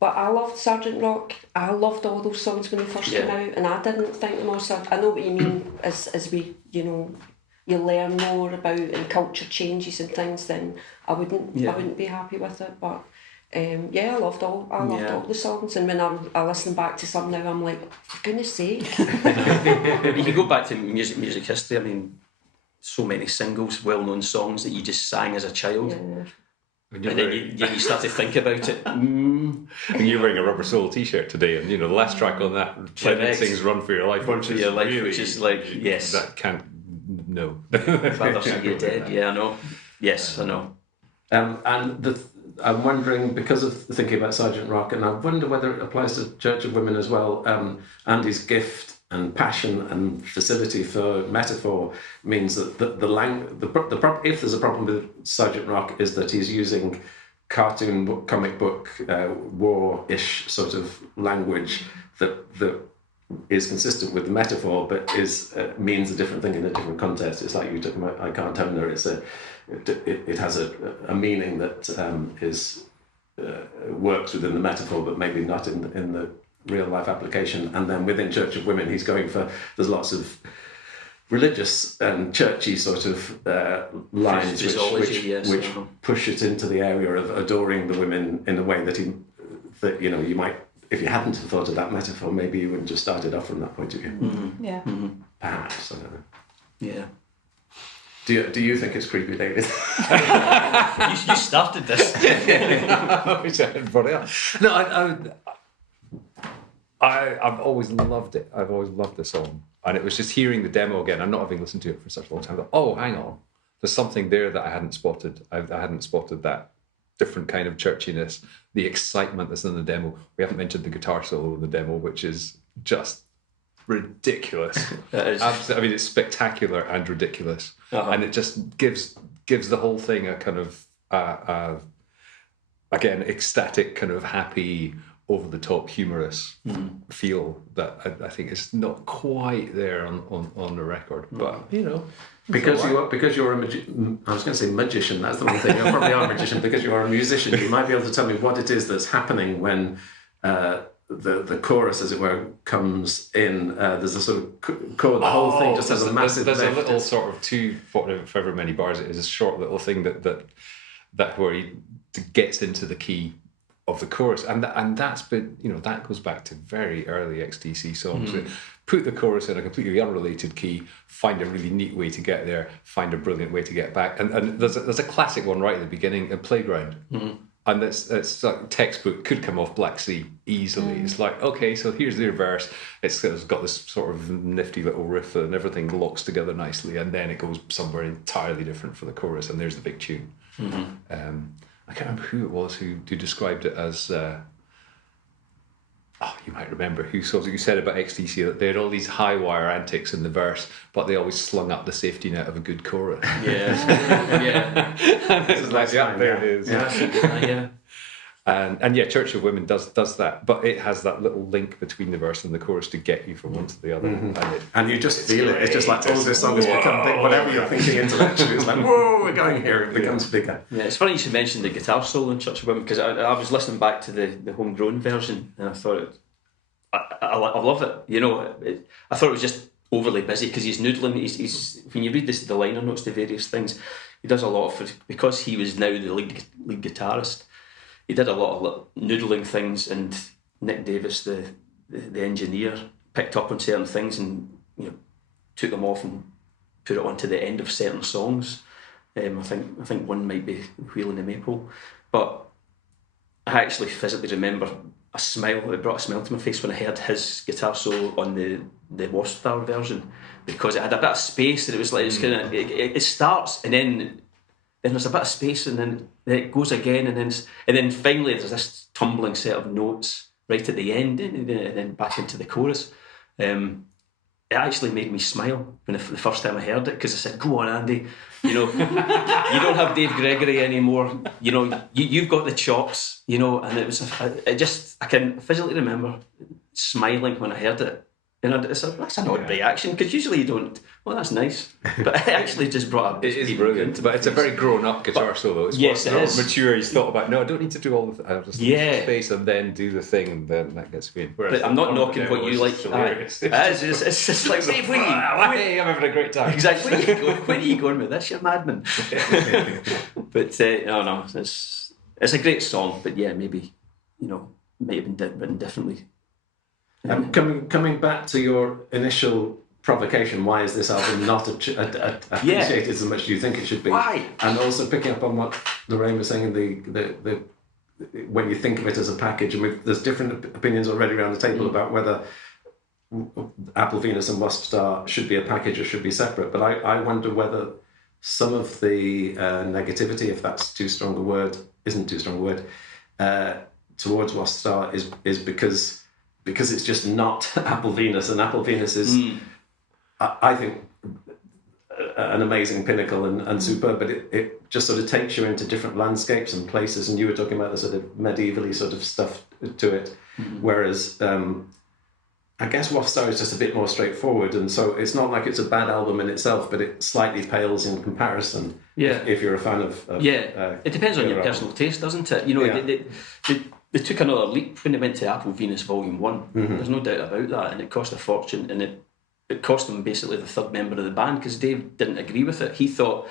But I loved Sergeant Rock. I loved all those songs when they first came out, and I didn't think them all. I know what you mean. As we, you learn more about and culture changes and things, then I wouldn't be happy with it. But I loved all the songs, and when I listen back to some now, I'm like, for goodness sake. You can go back to music history. So many singles, well-known songs that you just sang as a child. Yeah. And then you start to think about it. And you're wearing a Rubber Soul t-shirt today, and the last track on that sings "Run for Your Life," which is like, yes, that can't. No. Father Sing You're Dead. Yeah, I know. Yes, I know. I'm wondering, because of thinking about Sergeant Rock, and I wonder whether it applies to Church of Women as well. Andy's gift and passion and facility for metaphor means that if there's a problem with Sergeant Rock, is that he's using comic book war-ish sort of language that is consistent with the metaphor, but means a different thing in a different context. It's like you talking about I Can't Own Her. It has a meaning that works within the metaphor, but maybe not in the real life application. And then within Church of Women, he's going for, there's lots of religious and churchy sort of lines which push it into the area of adoring the women in a way that you might, if you hadn't have thought of that metaphor, maybe you wouldn't have started off from that point of view. Mm-hmm. Yeah. Mm-hmm. Perhaps, I don't know. Yeah. Do you think it's creepy, David? You started this. No, I've always loved it. I've always loved the song, and it was just hearing the demo again and not having listened to it for such a long time. I thought, oh, hang on, there's something there that I hadn't spotted. I hadn't spotted that different kind of churchiness, the excitement that's in the demo. We haven't mentioned the guitar solo in the demo, which is just ridiculous. It's spectacular and ridiculous, and it just gives the whole thing a kind of again ecstatic, kind of happy, over the top, humorous feel that I think is not quite there on the record, but because you're a magician. I was going to say magician. That's the wrong thing. You probably are a magician because you are a musician. You might be able to tell me what it is that's happening when the chorus, as it were, comes in. There's a sort of chord. The whole thing just has a massive. There's a little sort of however many bars it is, a short little thing that where he gets into the key of the chorus, and that's been, that goes back to very early XTC songs. That put the chorus in a completely unrelated key, find a really neat way to get there, find a brilliant way to get back, and there's a classic one right at the beginning, a Playground. And it's like textbook, could come off Black Sea easily. It's like, okay, so here's their verse. It's got this sort of nifty little riff and everything locks together nicely, and then it goes somewhere entirely different for the chorus, and there's the big tune. I can't remember who it was who described it as. You might remember who said about XTC that they had all these high wire antics in the verse, but they always slung up the safety net of a good chorus. Yeah. And it's like, there it is. Yeah. And Church of Women does that, but it has that little link between the verse and the chorus to get you from one to the other. And you just feel it. It's just like, this song has become big. Whatever you're thinking intellectually, it's like, whoa, we're going here. It becomes bigger. Yeah, it's funny you should mention the guitar solo in Church of Women, because I was listening back to the homegrown version, and I thought I love it. I thought it was just overly busy because he's noodling. He's when you read the liner notes to various things, he does a lot of, because he was now the lead guitarist. He did a lot of noodling things, and Nick Davis, the engineer, picked up on certain things and took them off and put it onto the end of certain songs. I think one might be Wheel in the Maple, but I actually physically remember a smile. It brought a smile to my face when I heard his guitar solo on the Wasp Star version, because it had a bit of space, and it was like it starts and then then there's a bit of space, and then it goes again, and then finally there's this tumbling set of notes right at the end, and then back into the chorus. It actually made me smile when the first time I heard it, because I said, "Go on, Andy, you know, you don't have Dave Gregory anymore. You know, you've got the chops, you know." And it was, I can physically remember smiling when I heard it. And that's an odd reaction, because usually you don't. Well, that's nice, but it actually just brought up. It is brilliant, but it's a very grown-up guitar solo. It's yes, it is mature. He's thought about. No, I don't need to do all the. I'll just leave space and then do the thing, and then that gets me in. But I'm not knocking what you like. It's just like, Dave, hey, I'm having a great time. Exactly. Where are you going with this? You're madman. But no, it's a great song. But yeah, maybe might have been written differently. Coming back to your initial provocation, why is this album not appreciated as much as you think it should be? Why? And also picking up on what Lorraine was saying, the when you think of it as a package, and there's different opinions already around the table about whether Apple Venus and Wasp Star should be a package or should be separate. But I wonder whether some of the negativity, if that's too strong a word, towards Wasp Star is because it's just not Apple Venus, and Apple Venus is, I think, an amazing pinnacle and superb, but it just sort of takes you into different landscapes and places, and you were talking about the sort of medievally sort of stuff to it, whereas I guess Wasp Star is just a bit more straightforward, and so it's not like it's a bad album in itself, but it slightly pales in comparison. Yeah, if you're a fan of it depends on your personal taste, doesn't it? They took another leap when they went to Apple Venus Volume 1. There's no doubt about that, and it cost a fortune, and it cost them basically the third member of the band, because Dave didn't agree with it. He thought,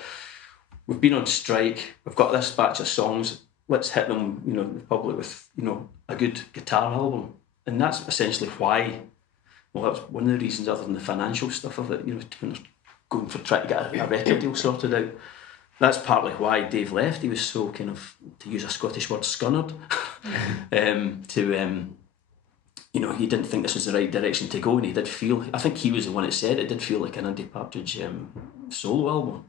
we've been on strike, we've got this batch of songs, let's hit them, the public with, a good guitar album. And that's essentially why, well, that's one of the reasons, other than the financial stuff of it, when they're going for trying to get a record deal sorted out. That's partly why Dave left. He was so kind of, to use a Scottish word, scunnered. He didn't think this was the right direction to go, and he did feel, I think he was the one that said it did feel like an Andy Partridge solo album,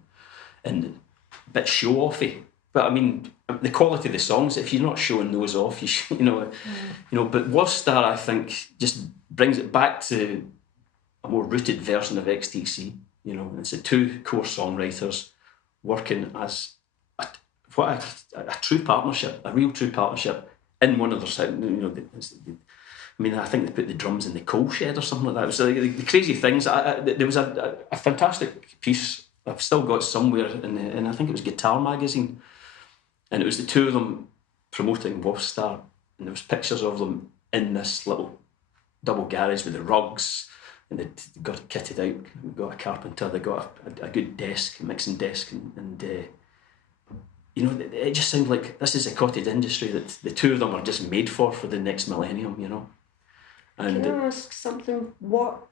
and a bit show-offy. But I mean, the quality of the songs, if you're not showing those off, but Wasp Star, I think, just brings it back to a more rooted version of XTC. It's the two core songwriters working as a true partnership, a real true partnership in one of their sound. I think they put the drums in the coal shed or something like that. It was the crazy things. There was a fantastic piece I've still got somewhere in I think it was Guitar Magazine, and it was the two of them promoting Wasp Star, and there was pictures of them in this little double garage with the rugs, and they got it kitted out. They got a carpenter, they got a good desk, mixing desk, and it just sounded like this is a cottage industry that the two of them are just made for the next millennium, And can I ask something? What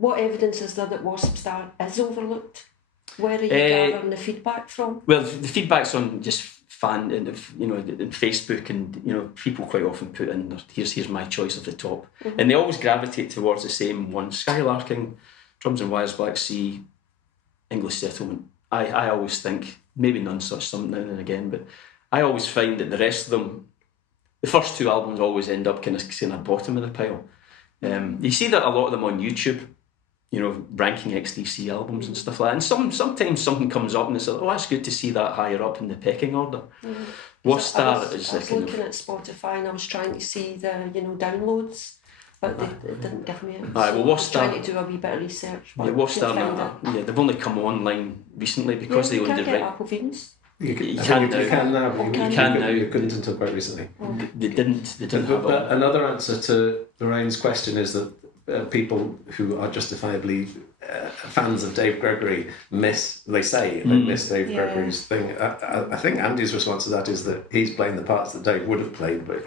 evidence is there that Wasp Star is overlooked? Where are you gathering the feedback from? Well, the feedback's on just fan and in Facebook, and people quite often put in here's my choice of the top, and they always gravitate towards the same one: Skylarking, Drums and Wires, Black Sea, English Settlement. I always think, maybe None Such some now and again, but I always find that the rest of them, the first two albums always end up kind of bottom of the pile. You see that a lot of them on YouTube, ranking XTC albums and stuff like that. And sometimes something comes up and it's like, oh, that's good to see that higher up in the pecking order. Wasp Star is I was looking at Spotify and I was trying to see the downloads, but it didn't give me it. Wasp Star, trying to do a wee bit of research. Wasp Star, they've only come online recently because they owned the right. Apple Venus. You can now. You couldn't until quite recently. They didn't have but another answer to Lorraine's question is that people who are justifiably fans of Dave Gregory miss Dave Gregory's thing. I think Andy's response to that is that he's playing the parts that Dave would have played, but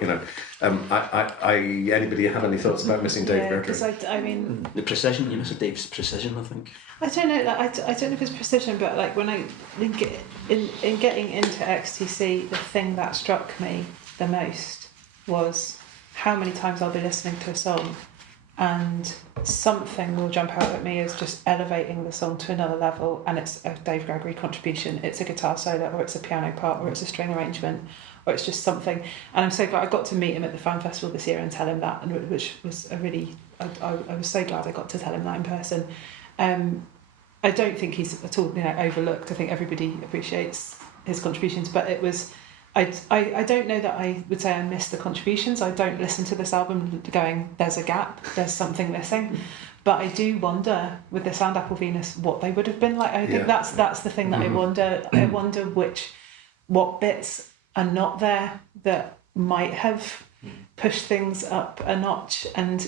anybody have any thoughts about missing Dave Gregory? Because I mean, the precision, you miss Dave's precision, I think. I don't know. I don't know if it's precision, but like when in getting into XTC, the thing that struck me the most was how many times I'll be listening to a song and something will jump out at me as just elevating the song to another level, and it's a Dave Gregory contribution. It's a guitar solo, or it's a piano part, or it's a string arrangement, or it's just something. And I'm so glad I got to meet him at the fan festival this year and tell him that, and which was a really, I was so glad I got to tell him that in person. I don't think he's at all overlooked. I think everybody appreciates his contributions, but it was, I don't know that I would say I missed the contributions. I don't listen to this album going, there's a gap, there's something missing. But I do wonder, with the Sound Apple Venus, what they would have been like. I think that's the thing that I wonder. I wonder what bits are not there that might have pushed things up a notch, and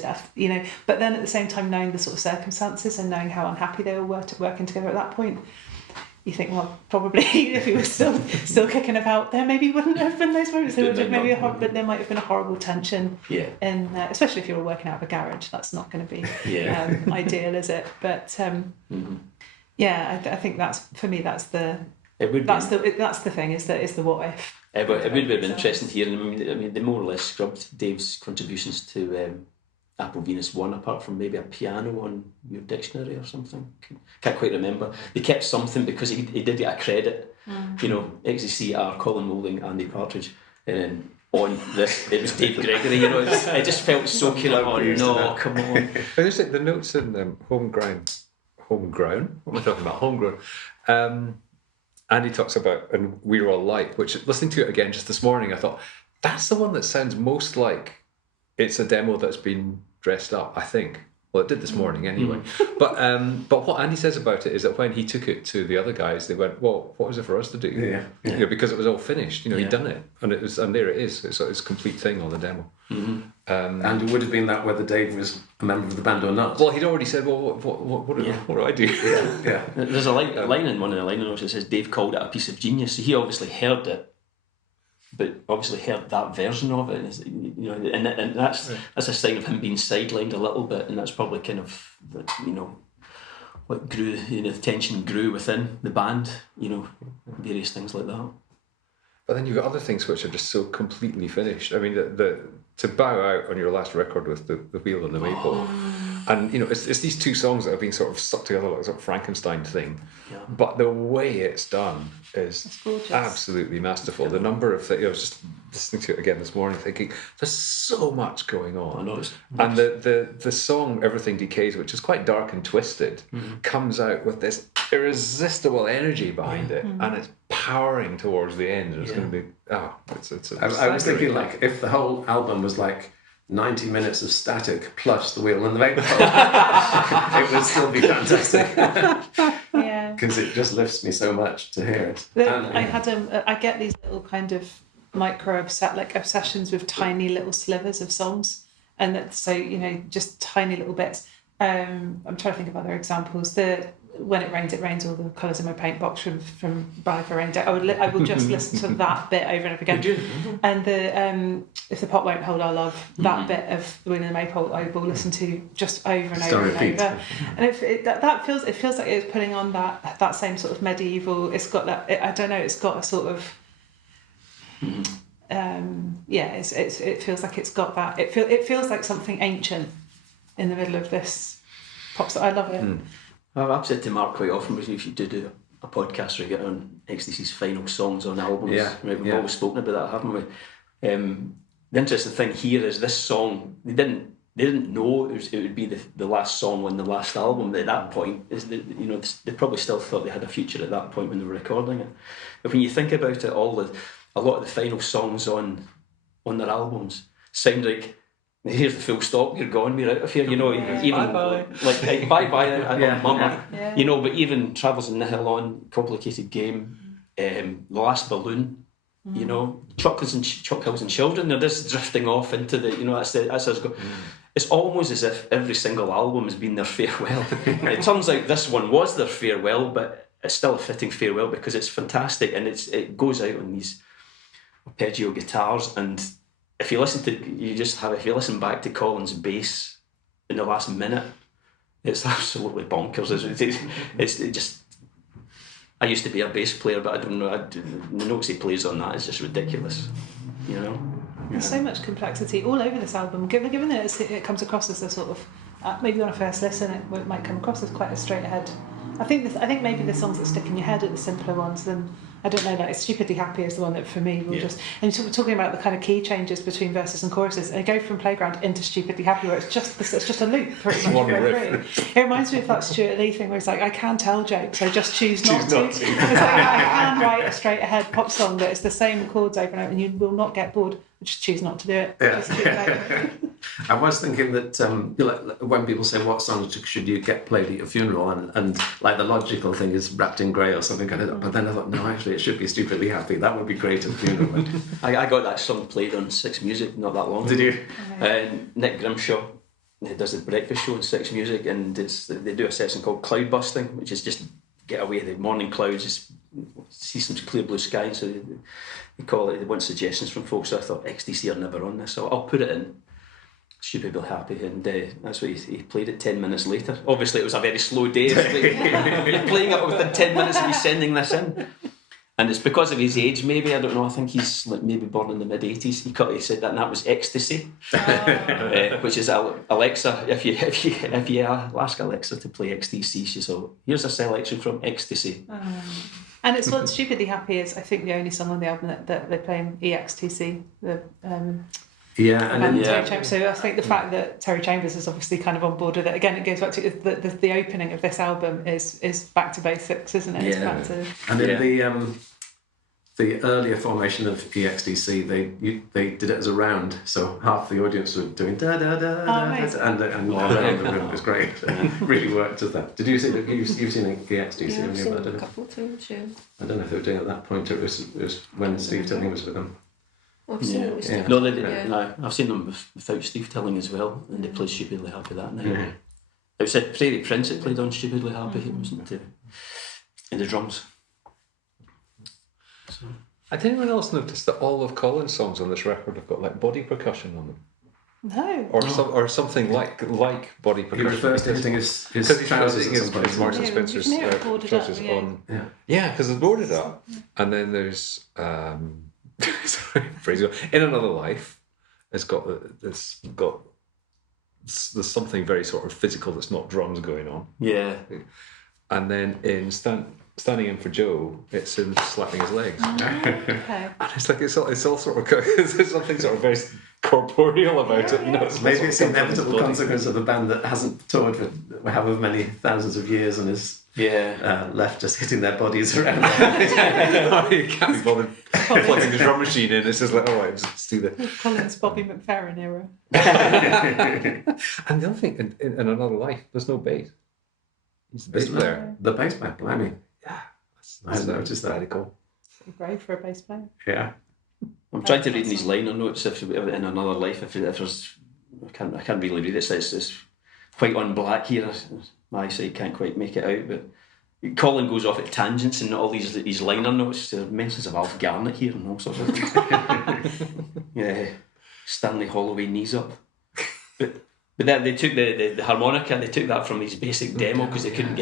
but then at the same time, knowing the sort of circumstances and knowing how unhappy they all were working together at that point, you think, well, probably if he was still kicking about, there maybe wouldn't have been those moments. There would have maybe but there might have been a horrible tension. Yeah. In especially if you were working out of a garage, that's not going to be ideal, is it? But I think that's, for me, that's the thing, is the what if. It would have been interesting to hear. I mean, they more or less scrubbed Dave's contributions to Apple Venus 1, apart from maybe a piano on Your Dictionary or something. Can't quite remember. They kept something because he did get a credit. XTC are Colin Moulding, Andy Partridge, and then on this it was Dave Gregory. It just felt so kind of, oh no, come on. I just think the notes in Homegrown. What am I talking about? Homegrown. Andy talks about, and We're All Like, which, listening to it again just this morning, I thought, that's the one that sounds most like it's a demo that's been dressed up, I think. Well, it did this morning anyway. But what Andy says about it is that when he took it to the other guys, they went, well, what was it for us to do? Because it was all finished. He'd done it, and there it is. It's a complete thing on the demo. And it would have been that whether Dave was a member of the band or not. Well, he'd already said, well, what do I do? There's a line in one of the liner notes that says Dave called it a piece of genius. So he obviously heard it, but obviously heard that version of it, and that's a sign of him being sidelined a little bit, and that's probably kind of what grew, the tension grew within the band, various things like that. But then you've got other things which are just so completely finished. I mean, to bow out on your last record with the Wheel and the Maple, and it's these two songs that have been sort of stuck together like a sort of Frankenstein thing. But the way it's done is absolutely masterful. The number of things, I was just listening to it again this morning, thinking there's so much going on. And the song Everything Decays, which is quite dark and twisted, comes out with this irresistible energy behind it, and it's powering towards the end. It's going to be I was thinking, like, if the whole album was like 90 minutes of static plus the Wheel and the Maple, it would still be fantastic. Because it just lifts me so much to hear it. I get these little kind of micro obsessions with tiny little slivers of songs, and that, so just tiny little bits. I'm trying to think of other examples. When it rains, all the colours in my paint box from Bye for Rainy Day. I will just listen to that bit over and over again. And If the Pot Won't Hold Our Love, that bit of The Wheel and the Maple, I will listen to just over and over and over. And it feels like it's putting on that same sort of medieval. It's got that. I don't know. It's got a sort of. It feels like it's got that. It feels like something ancient in the middle of this pop song. I love it. I've said to Mark quite often, if you do a podcast where you get on XTC's final songs on albums, we've always spoken about that, haven't we? The interesting thing here is this song, they didn't know it would be the last song on the last album at that point. They probably still thought they had a future at that point when they were recording it. But when you think about it, a lot of the final songs on their albums sound like, here's the full stop, you're gone, we're out of here, even bye-bye. Like bye-bye, mama. But even Travels in Nihil On, Complicated Game, The Last Balloon, Chuck Hills and Children, they're just drifting off into the, that's as go. It's almost as if every single album has been their farewell. It turns out this one was their farewell, but it's still a fitting farewell because it's fantastic, and it goes out on these arpeggio guitars, and if you listen back to Colin's bass in the last minute, it's absolutely bonkers. It just. I used to be a bass player, but I don't know. The notes he plays on that is just ridiculous. There's so much complexity all over this album. Given that it comes across as a sort of maybe on a first listen it might come across as quite a straight ahead. I think maybe the songs that stick in your head are the simpler ones than, I don't know, like Stupidly Happy is the one that for me will just, and we're talking about the kind of key changes between verses and choruses, and go from Playground into Stupidly Happy where it's just a loop pretty much through. It reminds me of that Stuart Lee thing where it's like, I can tell jokes, I just choose not to. It's like, I can write a straight ahead pop song that is the same chords over and over and you will not get bored, I just choose not to do it. Yeah. I was thinking that like, when people say what songs should you get played at your funeral, and like the logical thing is Wrapped in Grey or something, but then I thought, no, actually it should be Stupidly Happy. That would be great at the funeral. I got that song played on Six Music not that long ago. Did you? Nick Grimshaw does the breakfast show on Six Music, and they do a session called Cloud Busting, which is just get away the morning clouds, just see some clear blue sky. So they call it, they want suggestions from folks. So I thought XTC are never on this, so I'll put it in. Stupidly Happy, and that's what he played it 10 minutes later. Obviously it was a very slow day. He's playing it within 10 minutes of me sending this in, and it's because of his age maybe, I don't know, I think he's like maybe born in the mid-80s. He said that, and that was Ecstasy, which is Alexa, if you ask Alexa to play XTC, she said, here's a selection from Ecstasy. And it's what Stupidly Happy is, I think, the only song on the album that they play in EXTC, Terry Chambers. So I think the fact that Terry Chambers is obviously kind of on board with it, again, it goes back to the opening of this album is back to basics, isn't it? Yeah. It's back to, and in the earlier formation of EXTC, they did it as a round, so half the audience were doing da da da da, and around the room. It was great. It really worked as that. Did you see that? You've seen EXTC? Yeah, I've seen it a couple of times. Yeah. I don't know if they were doing it at that point. It was when Steve Tilling was with them. I've seen it with Steve. No, they didn't. No, I've seen them without Steve Tilling as well, and they played Stupidly Happy that night. Yeah. It was Prairie Prince that played on Stupidly Happy. It wasn't in the drums. So. Did anyone else notice that all of Colin's songs on this record have got like body percussion on them? No. Or something like body percussion. He refers to hitting his trousers hitting his Marks and Spencer's trousers on. Yeah, because it's boarded up. And then there's sorry, phrase. In Another Life, there's something very sort of physical that's not drums going on. Yeah. And then in Standing In for Joe, it's him slapping his legs. Okay. And it's like it's all sort of there's something sort of very corporeal about it. You know, maybe it's the inevitable consequence of a band that hasn't toured for however many thousands of years and is left just hitting their bodies around. You can't be bothered plugging the drum machine in. It's just like, all right, let's do this. Colin's Bobby McFerrin era. And the other thing, in Another Life, there's no bass. He's the bass player. The bass player, blimey. Yeah, I hadn't noticed that. Radical. Pretty brave for a bass player. Yeah. I'm trying to read these liner notes if in Another Life, if there's, I can't really read it. It's quite on black here. My eyesight can't quite make it out, but Colin goes off at tangents and all these liner notes. There are mentions of Alf Garnett here and all sorts of things. Yeah, Stanley Holloway, Knees Up. But that they took the harmonica, they took that from his basic demo because they couldn't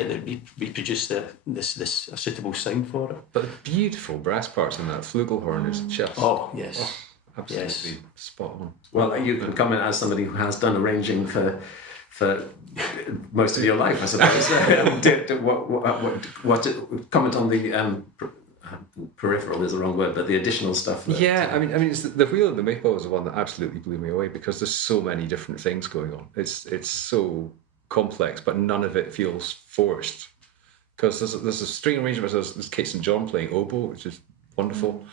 reproduce this a suitable sound for it. But the beautiful brass parts in that flugelhorn is just absolutely spot on. Well, you can comment as somebody who has done arranging for most of your life, I suppose. Comment on the peripheral is the wrong word, but the additional stuff. I mean, it's the Wheel of the Maypole is the one that absolutely blew me away because there's so many different things going on. It's so complex, but none of it feels forced. Because there's a string arrangement. There's Kate St. John playing oboe, which is wonderful.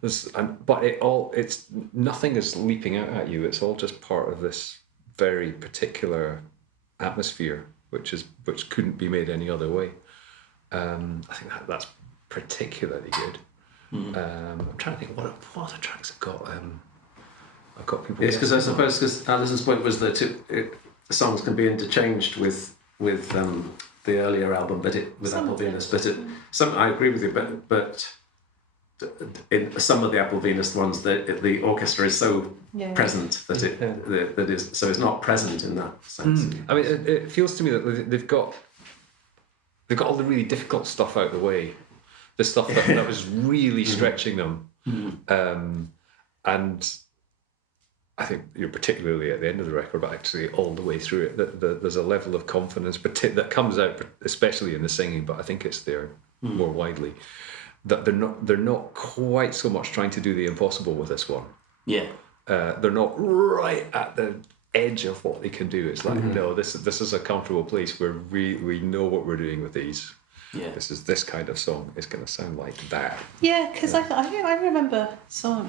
But it's nothing is leaping out at you. It's all just part of this very particular atmosphere, which couldn't be made any other way. I think that's particularly good. I'm trying to think what other tracks I've got. I've got people. Yes, because I suppose because Alison's point was that the songs can be interchanged with the earlier album, but with Apple Venus. But I agree with you. But in some of the Apple Venus ones, the orchestra is so present that that is so it's not present in that sense. I mean, it feels to me that they've got all the really difficult stuff out of the way. The stuff that was really stretching them, and I think particularly at the end of the record, but actually all the way through it, that there's a level of confidence that comes out, especially in the singing, but I think it's there more widely, that they're not quite so much trying to do the impossible with this one. Yeah. They're not right at the edge of what they can do. It's like, no, this is a comfortable place where we know what we're doing with these. Yeah. This is this kind of song. It's going to sound like that. Yeah, because I remember someone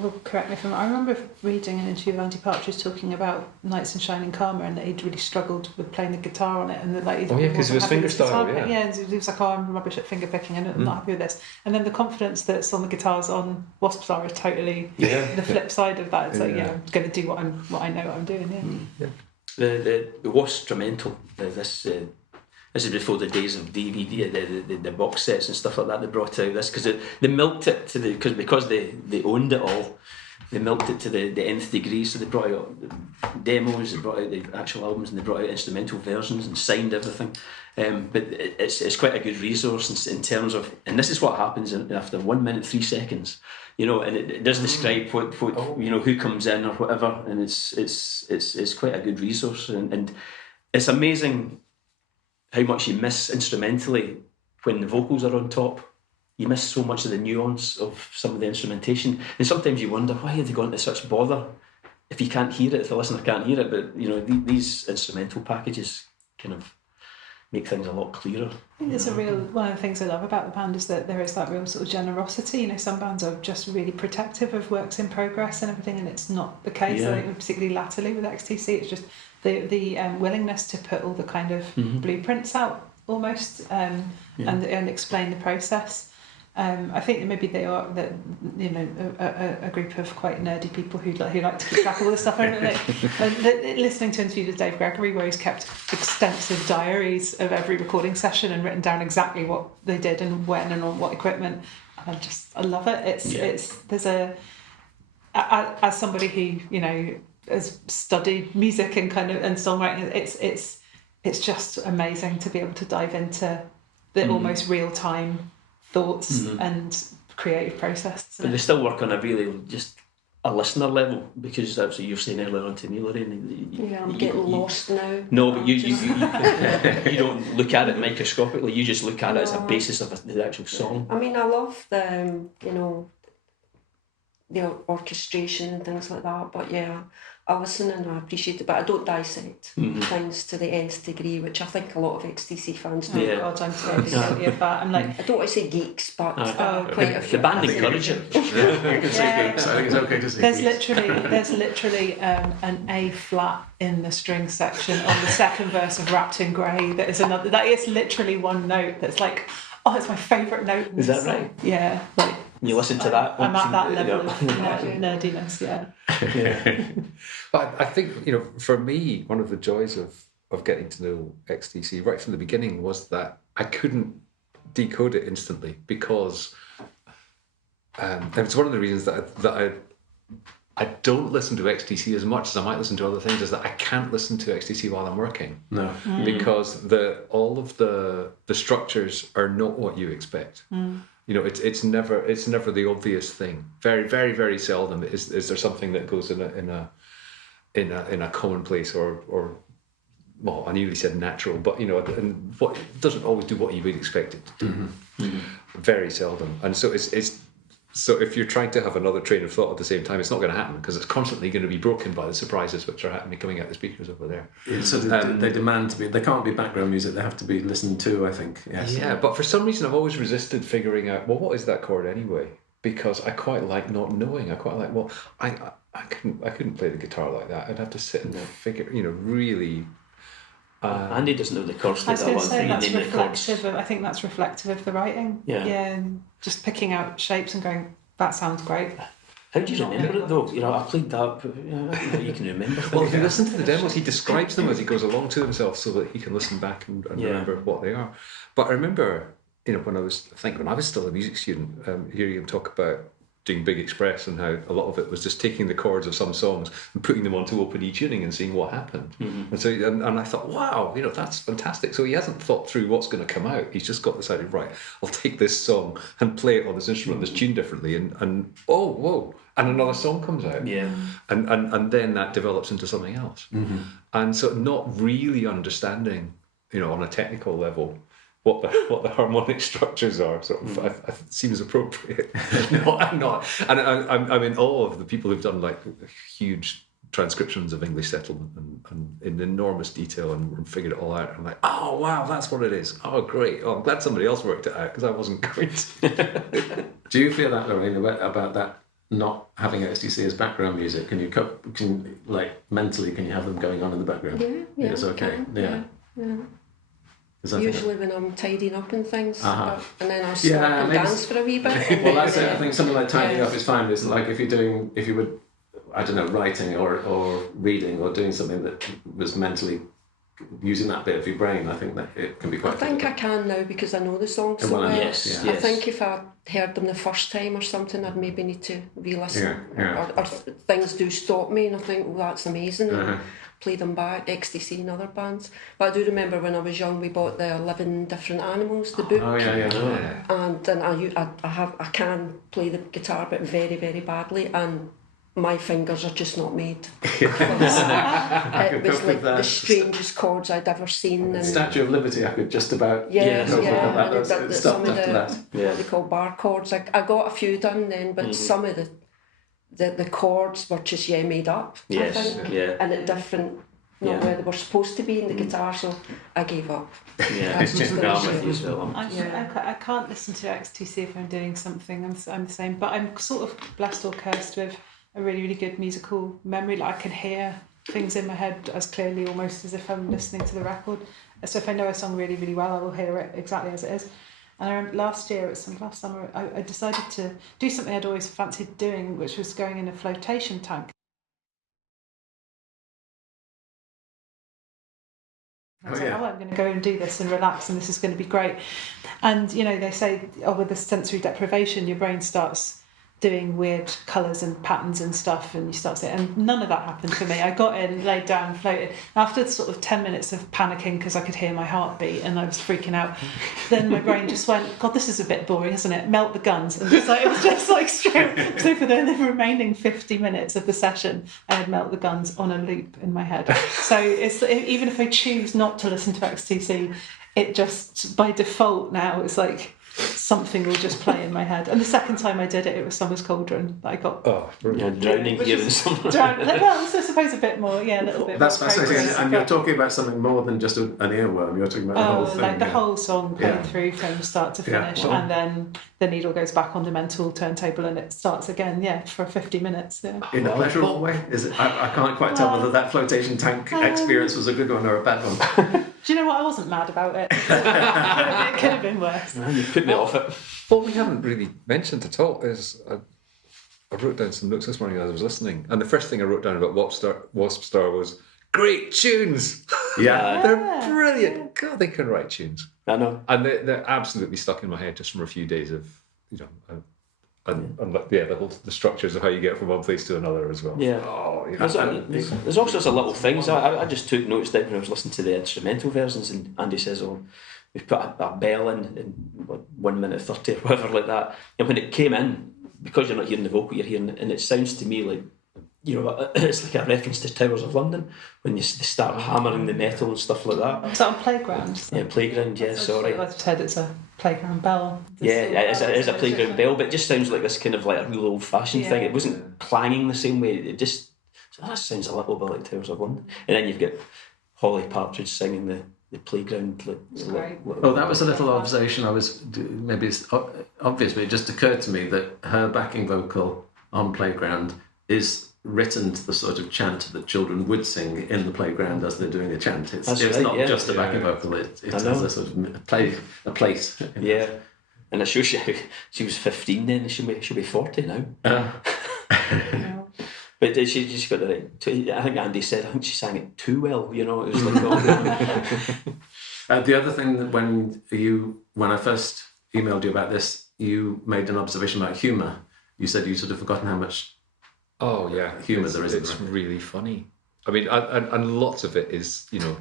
will correct me if I'm wrong. I remember reading an interview with Andy Partridge talking about Knights in Shining Karma, and that he'd really struggled with playing the guitar on it, and that, like, because it was fingerstyle, and he was like, oh, I'm rubbish at finger picking, and I'm not happy with this. And then the confidence that's on the guitars on Wasp Star is totally the flip side of that. It's like, I'm going to do what I know what I'm doing. Yeah. The Wasp instrumental. This is before the days of DVD, the box sets and stuff like that. They brought out this because they milked it to because they owned it all. They milked it to the nth degree. So they brought out demos, they brought out the actual albums, and they brought out instrumental versions and signed everything. But it's quite a good resource in terms of, and this is what happens after 1 minute 3 seconds. And it does describe what who comes in or whatever, and it's quite a good resource, and it's amazing how much you miss instrumentally when the vocals are on top. You miss so much of the nuance of some of the instrumentation, and sometimes you wonder, why have they gone to such bother if you can't hear it, if the listener can't hear it? But these instrumental packages kind of make things a lot clearer. I think there's one of the things I love about the band is that there is that real sort of generosity. Some bands are just really protective of works in progress and everything, and it's not the case. I think particularly latterly with XTC, it's just the willingness to put all the kind of blueprints out almost, and explain the process. I think that maybe they are a group of quite nerdy people who like to keep track of all this stuff. Listening to interviews with Dave Gregory, where he's kept extensive diaries of every recording session and written down exactly what they did and when and on what equipment. And I love it. As somebody who has studied music and and songwriting, it's just amazing to be able to dive into the almost real time thoughts and creative process. But they still work on a really just a listener level, because that's what you were saying earlier on to me, Lorraine. I'm getting lost now. No, but you don't look at it microscopically. You just look at it as a basis of the actual song. I mean, I love the the orchestration and things like that. But I listen and I appreciate it, but I don't dissect things to the nth degree, which I think a lot of XTC fans do. Oh God, I'm terribly guilty of that. I'm like, I don't want to say geeks, but quite a few. The band encourage it. I think it's okay to say there's literally an A flat in the string section on the second verse of Wrapped in Grey. That is literally one note that's like, oh, it's my favourite note. Is that right? Yeah. Like, you listen to that. I'm at that level of nerdiness. Yeah. But I think for me, one of the joys of getting to know XTC right from the beginning was that I couldn't decode it instantly, because it's one of the reasons that I don't listen to XTC as much as I might listen to other things, is that I can't listen to XTC while I'm working. No. Because all of the structures are not what you expect. It's never the obvious thing. Very, very, very seldom is there something that goes in a commonplace or well, I nearly said natural, but and what doesn't always do what you would expect it to do. Very seldom. And so so if you're trying to have another train of thought at the same time, it's not going to happen, because it's constantly going to be broken by the surprises which are happening coming out the speakers over there. So they demand to be. They can't be background music. They have to be listened to, I think. Yes. Yeah, but for some reason I've always resisted figuring out, well, what is that chord anyway? Because I quite like not knowing. I quite like, well, I couldn't play the guitar like that. I'd have to sit and figure, really. Andy doesn't know the chords. I was going to say that's reflective. I think that's reflective of the writing. Yeah. And just picking out shapes and going, that sounds great. How do you remember it though? I played that, but you can remember things. Well, if you listen to the demos, he describes them as he goes along to himself, so that he can listen back and remember what they are. But I remember, when I was still a music student, hearing him talk about doing Big Express and how a lot of it was just taking the chords of some songs and putting them onto open E tuning and seeing what happened. And so, and I thought, wow, that's fantastic. So he hasn't thought through what's going to come out. He's just got decided, right, I'll take this song and play it on this instrument that's tuned differently, and oh, whoa, and another song comes out. Yeah. And then that develops into something else. And so not really understanding, on a technical level, what the harmonic structures are, sort of, seems appropriate. No, I'm not, and I'm in awe of the people who've done like huge transcriptions of English settlement and in enormous detail and figured it all out. I'm like, oh wow, that's what it is. Oh great. Oh, I'm glad somebody else worked it out because I wasn't going to. Do you feel that, Lorraine, about that? Not having XTC as background music, can mentally can you have them going on in the background? Yeah, it's okay. Yeah. Usually when I'm tidying up and things, and then I'll stop and maybe dance for a wee bit. Well, that's it. I think something like tidying up is fine. It's like if you were, I don't know, writing or reading or doing something that was mentally using that bit of your brain, I think that it can be quite difficult. I can now because I know the songs so well. Yes. I think if I heard them the first time or something, I'd maybe need to re-listen. Or things do stop me and I think, well, that's amazing. And play them back, XTC and other bands. But I do remember when I was young, we bought the 11 Different Animals, the book. And then I can play the guitar, but very, very badly. And my fingers are just not made. It was like the strangest chords I'd ever seen. And Statue of Liberty, I could just about some of the what they call bar chords. I got a few done then, but some of the chords were just made up. I think, and at different, not where they were supposed to be in the guitar. So I gave up. I can't listen to XTC if I'm doing something. I'm the same, but I'm sort of blessed or cursed with a really, really good musical memory. Like I can hear things in my head as clearly almost as if I'm listening to the record. So if I know a song really, really well, I will hear it exactly as it is. And I remember last summer, I decided to do something I'd always fancied doing, which was going in a flotation tank. I was I'm going to go and do this and relax, and this is going to be great. And, they say, with the sensory deprivation, your brain starts doing weird colours and patterns and stuff, and you start saying, and none of that happened for me. I got in, laid down, floated. After sort of 10 minutes of panicking because I could hear my heartbeat and I was freaking out, then my brain just went, God, this is a bit boring, isn't it? Melt the guns. And it was just like straight. So for the remaining 50 minutes of the session, I had Melt the Guns on a loop in my head. So even if I choose not to listen to XTC, it just by default now it's like something will just play in my head. And the second time I did it, it was Summer's Cauldron that I got. Drowning here in summer. Well, I suppose a bit more, a little bit. That's fascinating. And you're talking about something more than just an earworm. You're talking about the whole thing. Like the whole song played through from start to finish, and then the needle goes back on the mental turntable and it starts again, for 50 minutes. Yeah. In a pleasurable way? Is it? I can't quite tell whether that flotation tank experience was a good one or a bad one. Do you know what? I wasn't mad about it. It could have been worse. You put me off it. What we haven't really mentioned at all is I wrote down some notes this morning as I was listening, and the first thing I wrote down about Wasp Star was great tunes. They're brilliant. God, they can write tunes. I know, and they're absolutely stuck in my head just from a few days of the structures of how you get from one place to another as well. There's all sorts of little things. I just took notes down when I was listening to the instrumental versions, and Andy says, we've put a bell in 1 minute 30 or whatever like that, and when it came in, because you're not hearing the vocal, you're hearing, and it sounds to me like, it's like a reference to Towers of London when they start hammering the metal and stuff like that. Is that on Playground? Yeah, Playground, sorry. I've heard it's a playground bell. It is a playground bell, but it just sounds like this kind of like a real old-fashioned thing. It wasn't clanging the same way. It just, that sounds a little bit like Towers of London. And then you've got Holly Partridge singing the Playground. That was a little observation. Maybe it's obvious, but it just occurred to me that her backing vocal on Playground is written to the sort of chant that children would sing in the playground as they're doing a chant. It's not just a backing vocal, it has a sort of a place. Yeah, and it shows you she was 15 then, she'll be 40 now. But she just got the right. I think Andy said, she sang it too well, it was like... The other thing that when I first emailed you about this, you made an observation about humour, you said you sort of forgotten how much Oh yeah, humour there is in It's that. really funny. I mean, and lots of it is, you know,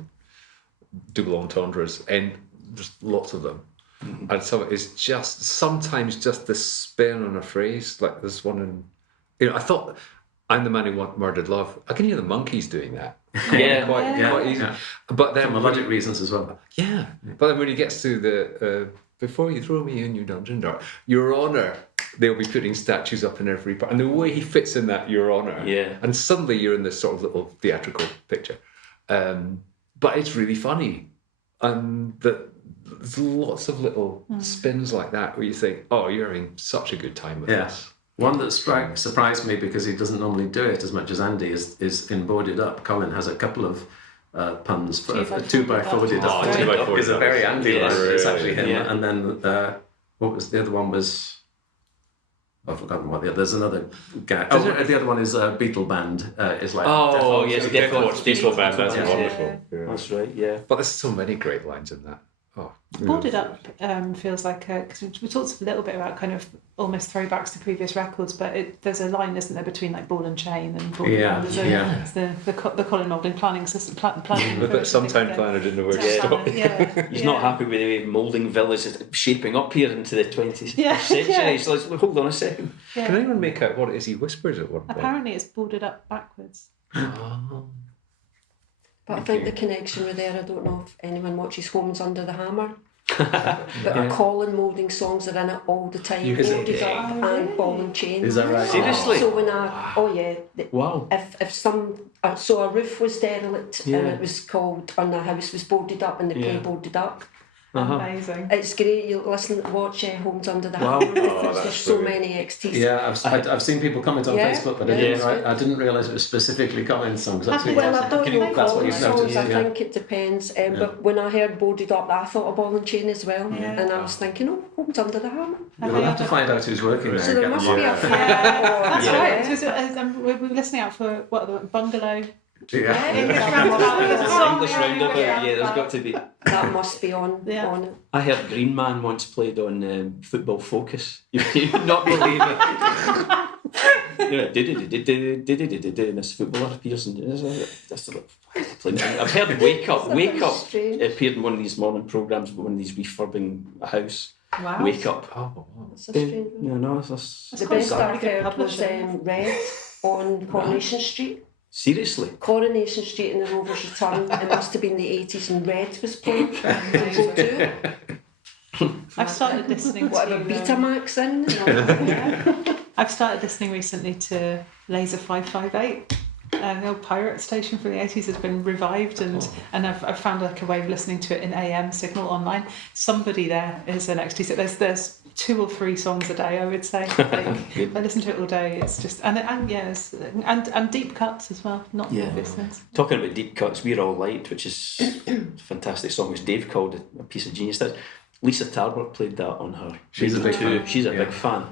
double entendres, and just lots of them. And some of it is just sometimes just the spin on a phrase, like this one. And you know, I thought, "I'm the man who murdered love." I can hear the Monkees doing that. Yeah. quite easy. Yeah. But then For melodic reasons as well. yeah. But then when he gets to the before you throw me in your dungeon dark, Your Honour, they'll be putting statues up in every part, and the way he fits in that Your Honour, Yeah. and suddenly you're in this sort of little theatrical picture. But it's really funny, and there's lots of little spins like that where you think, oh, you're having such a good time with this. One that surprised me because he doesn't normally do it as much as Andy is in Boarded Up. Colin has a couple of puns. Two by folded up. Two by folded Is a up. very Andy line. Yes. It's actually him. Yeah. And then what was the other one? Was I've forgotten what the other. There's another guy. Oh, the other one is Beatle Band. Is like Oh, yes, Death Death Watch, Beatle Band, that's Yeah. wonderful. Yeah. That's right, yeah. But there's so many great lines in that. Oh, Boarded Up feels like, because we talked a little bit about kind of almost throwbacks to previous records, but there's a line, isn't there, between like Ball and Chain and Ball Yeah, and yeah. It's the Colin Moulding planning system. Planning but sometime planner didn't know where to stop. He's not happy with the way Moulding Village is shaping up here into the 20th Yeah, century. yeah. He's like, hold on a second. Yeah. Can anyone make out what it is he whispers at one point? Apparently it's boarded up backwards. Oh. But I think the connection with there, I don't know if anyone watches Homes Under the Hammer. But Colin Moulding songs are in it all the time. Is it? Boarded Up and Ball and Chain. Is that right? Seriously? So when Wow. if some so a roof was derelict Yeah. and it was called, and the house was boarded up and they play Yeah. Boarded Up. Amazing. It's great. You watch Homes Under the Wow. Hammer. Oh, There's that's so brilliant. many XTC. Yeah, I've seen people comment on Yeah, Facebook, but yeah. I didn't realise it was specifically Colin's songs. That's Well, I don't know that's what Colin you've songs, noticed. I Yeah. think it depends. But when I heard Boarded Up, I thought of Ball and Chain as well. Yeah. And I was thinking, oh, Homes Under the Hammer. We'll have to find out who's working there. So and there get must them be on. a fan. That's Yeah. right. So, we're listening out for the Bungalow. Yeah. English Roundabout. English Roundabout, yeah, there's got to be. That must be on it. I heard Green Man once played on Football Focus. You would not believe it. You know, and this footballer appears and I've heard Wake Up. Wake Up Strange. appeared in one of these morning programmes, but one of these refurbing a house. Wow. Wake Up. Oh, It's a strange one. No, that's The quite best sad. I've heard was Publishing. Red on Coronation Street. seriously. Coronation Street in the Rovers Return. It must have been the 80s and Red was playing. Go to I've started listening whatever to Betamax in. yeah. I've started listening recently to Laser 558. The old pirate station from the 80s has been revived, and I've found like a way of listening to it in AM signal online. Somebody there is an XTC. There's 2 or 3 songs a day, I would say. Like, I listen to it all day. It's just and deep cuts as well, not Yeah. obvious things. Talking about deep cuts, We're All Light, which is a fantastic song, which Dave called a piece of genius. Lisa Tarbert played that on her. She's a big Radio 2. fan. She's a Yeah. big fan,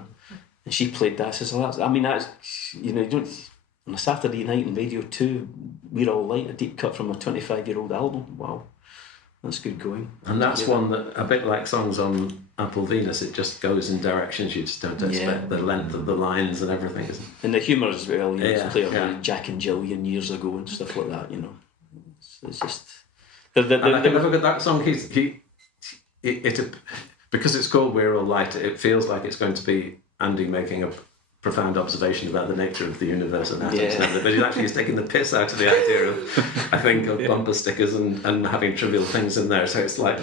and she played that. Says, "Oh, that's you don't on a Saturday night on Radio 2, We're All Light, a deep cut from a 25-year-old album. Wow, that's good going." And that's one that, a bit like songs on Apple Venus, it just goes in directions you just don't expect, the length of the lines and everything, isn't it? And the humour as well. You used to play yeah. on Jack and Jillian years ago and stuff like that. You know, it's just. And I can never get that song. It because it's called We're All Light, it feels like it's going to be Andy making a profound observation about the nature of the universe and atoms and everything, but he actually is taking the piss out of the idea of, I think, of bumper stickers and having trivial things in there. So it's like,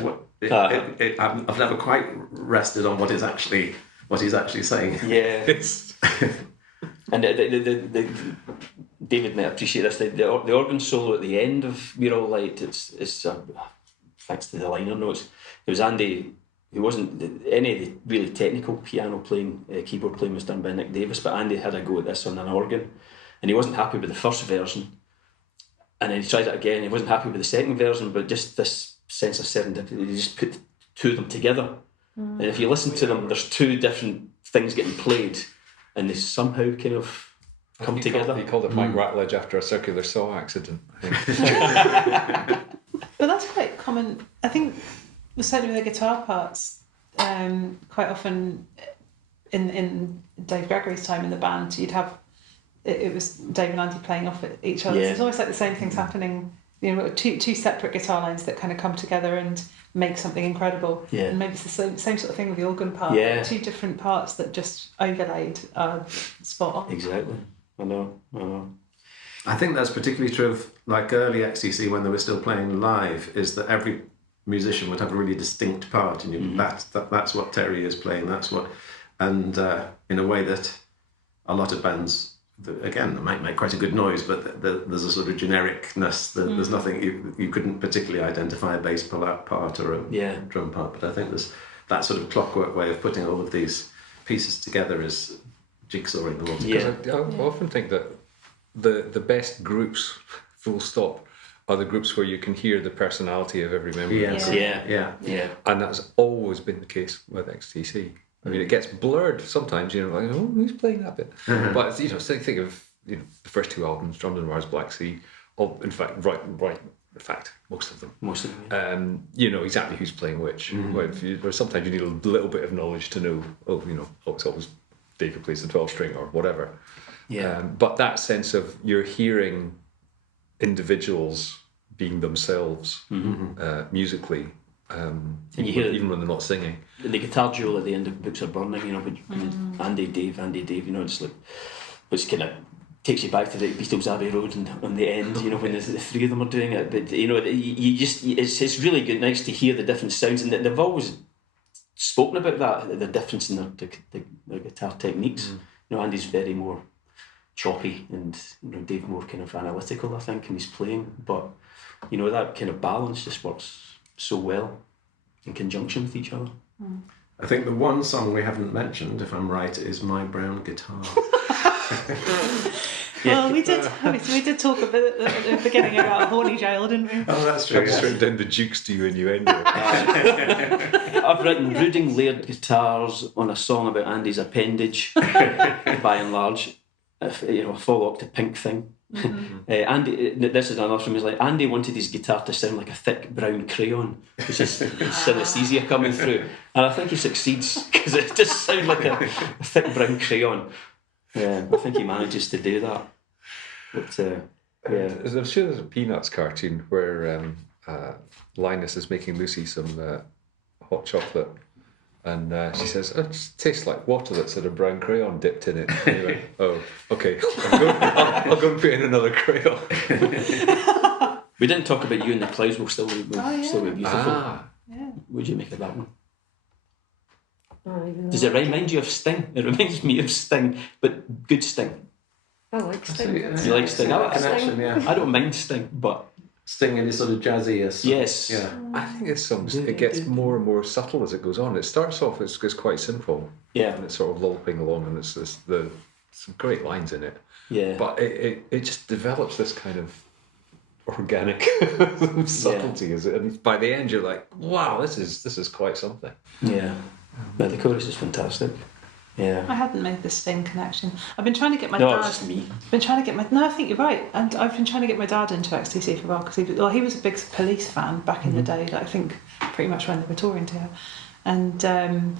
I've never quite rested on what he's actually saying. Yeah. And David might appreciate this. The organ solo at the end of We're All Light, it's thanks to the liner notes. It was Andy. It wasn't any of the really technical piano playing, keyboard playing was done by Nick Davis, but Andy had a go at this on an organ, and he wasn't happy with the first version. And then he tried it again. He wasn't happy with the second version, but just this sense of serendipity, he just put 2 of them together. And if you listen to them, there's 2 different things getting played, and they somehow kind of come together. He called it Mike Ratledge after a circular saw accident, I think. But that's quite common. I think certainly with the guitar parts, quite often in Dave Gregory's time in the band, you'd have it was Dave and Andy playing off at each other. So it's always like the same things happening. You know, two separate guitar lines that kind of come together and make something incredible. Yeah. And maybe it's the same sort of thing with the organ part. Yeah. Two different parts that just overlaid are spot on. Exactly. I know. I think that's particularly true of like early XTC when they were still playing live, is that every musician would have a really distinct part, and you, that's what Terry is playing, that's what, and in a way that a lot of bands, again, they might make quite a good noise, but there's a sort of genericness, there's nothing, you couldn't particularly identify a bass part or a drum part, but I think there's that sort of clockwork way of putting all of these pieces together is jigsawing them all together. I often think that the best groups, full stop, are the groups where you can hear the personality of every member. Yeah. And that's always been the case with XTC. I mean, it gets blurred sometimes, you know, like, oh, who's playing that bit? But, you know, so think of, you know, the first two albums, Drums and Wires, Black Sea, in fact, most of them. You know exactly who's playing which. Or sometimes you need a little bit of knowledge to know, it's always David plays the 12-string or whatever. But that sense of you're hearing individuals being themselves musically, even when they're not singing. The guitar duel at the end of Books Are Burning, you know, Andy, Dave, you know, it's like, which kind of takes you back to the Beatles Abbey Road and on the end, you know, when the three of them are doing it. But, you know, it's really good, nice to hear the different sounds, and they've always spoken about that, the difference in their guitar techniques. You know, Andy's very more choppy, and, you know, Dave more kind of analytical, I think, in his playing. But, you know, that kind of balance just works so well in conjunction with each other. I think the one song we haven't mentioned, if I'm right, is My Brown Guitar. Well, we did talk a bit at the beginning about Horny Jail, didn't we? Oh, that's true. I've just written down the Jukes to you innuendo. I've written brooding layered guitars on a song about Andy's appendage, by and large. You know, a follow-up to Pink Thing. Andy, this is another from, he's like, Andy wanted his guitar to sound like a thick brown crayon, which is synesthesia coming through, and I think he succeeds, because it does sound like a thick brown crayon. I think he manages to do that. But I'm sure there's a Peanuts cartoon where Linus is making Lucy some hot chocolate, and she says, "It just tastes like water that's had a brown crayon dipped in it." And he went, "Oh, okay, I'll go and put in another crayon." We didn't talk about You in the Clouds Will Still Be Beautiful. What do you make of that one? Does it remind you of Sting? It reminds me of Sting, but good Sting. I like Sting. You like Sting? I like connection, I don't mind Sting, but Sting in his sort of jazzy. Yes. Yeah. I think it gets more and more subtle as it goes on. It starts off as quite simple, and it's sort of lolping along, and it's some great lines in it. Yeah. But it just develops this kind of organic subtlety, and by the end you're like, wow, this is quite something. Yeah. But the chorus is fantastic. Yeah. I hadn't made the Sting connection. I've been trying to get my No, dad. it's just me. No, I think you're right. And I've been trying to get my dad into XTC for a while, because he was a big Police fan back in the day. Like, I think pretty much when they were touring together. And then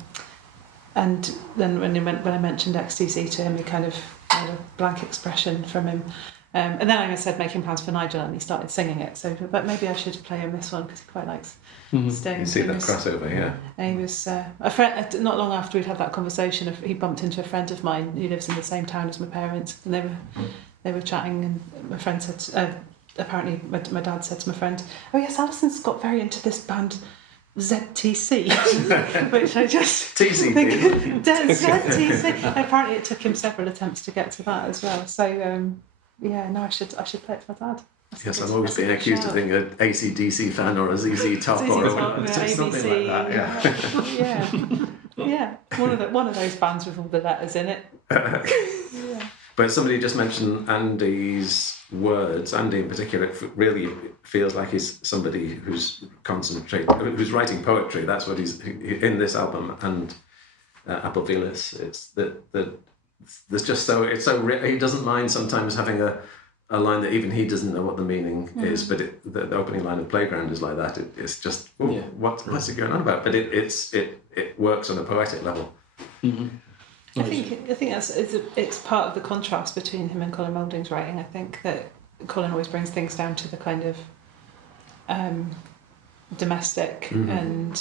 when I mentioned XTC to him, he kind of had a blank expression from him. And then I said Making Plans for Nigel, and he started singing it. So, but maybe I should play him this one, because he quite likes Sting. You see that crossover, yeah. And he was a friend. Not long after we'd had that conversation, he bumped into a friend of mine who lives in the same town as my parents, and they were chatting. And my friend said, apparently my dad said to my friend, "Oh yes, Alison's got very into this band ZTC," which I just think ZTC. Apparently, it took him several attempts to get to that as well. So. I should play it for my dad. Yes, I've always been accused of being an AC/DC fan or a ZZ Top or something like that. Yeah. One of those bands with all the letters in it. But somebody just mentioned Andy's words. Andy in particular, it really feels like he's somebody who's writing poetry. That's what he's in this album and Apple Venus. It's that. There's just it's so he doesn't mind sometimes having a line that even he doesn't know what the meaning is, but the opening line of Playground is like that. It's just what's it going on about? But it works on a poetic level. I think it's part of the contrast between him and Colin Moulding's writing. I think that Colin always brings things down to the kind of domestic, and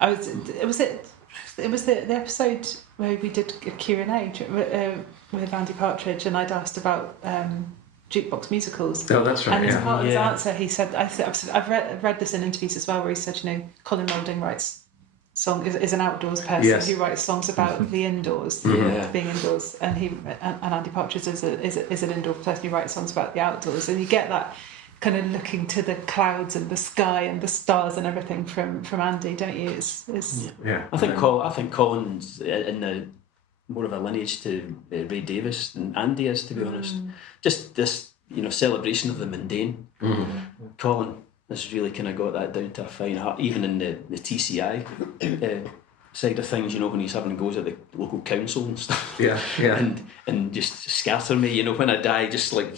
it was the episode where we did a Q&A with Andy Partridge, and I'd asked about jukebox musicals. Oh, that's right. And as part of his Yeah. answer, he said, I've read this in interviews as well, where he said, Colin Moulding writes is an outdoors person Yes. who writes songs about the indoors, Yeah. being indoors, and Andy Partridge is an indoor person who writes songs about the outdoors, and you get that kind of looking to the clouds and the sky and the stars and everything from Andy, don't you? It's Yeah. I think Colin's in the more of a lineage to Ray Davies than Andy is, to be honest. Just this, celebration of the mundane. Colin has really kind of got that down to a fine art, even in the TCI side of things. When he's having goes at the local council and stuff. Yeah, yeah. And just scatter me. When I die, just like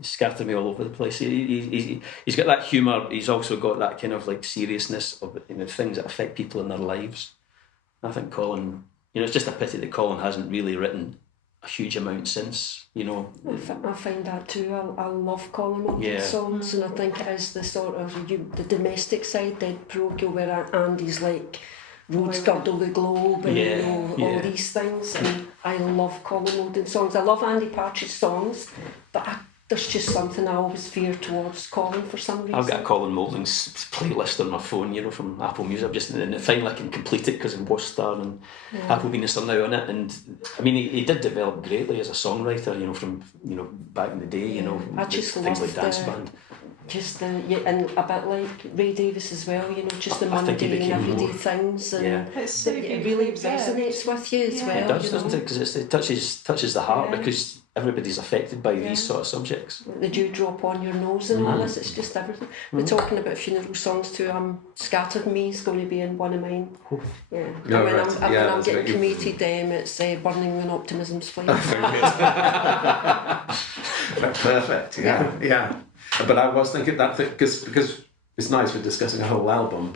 scatter me all over the place. He's got that humour. He's also got that kind of like seriousness of things that affect people in their lives. I think Colin, it's just a pity that Colin hasn't really written a huge amount since. I find that too. I love Colin Moulding's songs, and I think it is the sort of the domestic side, dead parochial, where Andy's like roads girdle the globe and all these things. And I love Colin Moulding songs. I love Andy Partridge songs, but there's just something I always veer towards Colin for some reason. I've got a Colin Moulding's playlist on my phone, from Apple Music. And finally I can complete it because of Wasp Star and McGuinness are now on it. And I mean, he did develop greatly as a songwriter, from back in the day. I just things love like Dance Band. And a bit like Ray Davies as well, just the I think he mundane became everyday more- things, and It's so it really beautifully resonates with you as well. It does, doesn't it? Because it touches the heart, because everybody's affected by these sort of subjects. The dewdrop on your nose and all this, it's just everything. We're talking about funeral songs too. Scattered Me is going to be in one of mine. Yeah. And Oh, when right. I'm That's getting right. cremated, it's Burning When Optimism's Flying. Perfect. Yeah. But I was thinking that because it's nice we're discussing a whole album,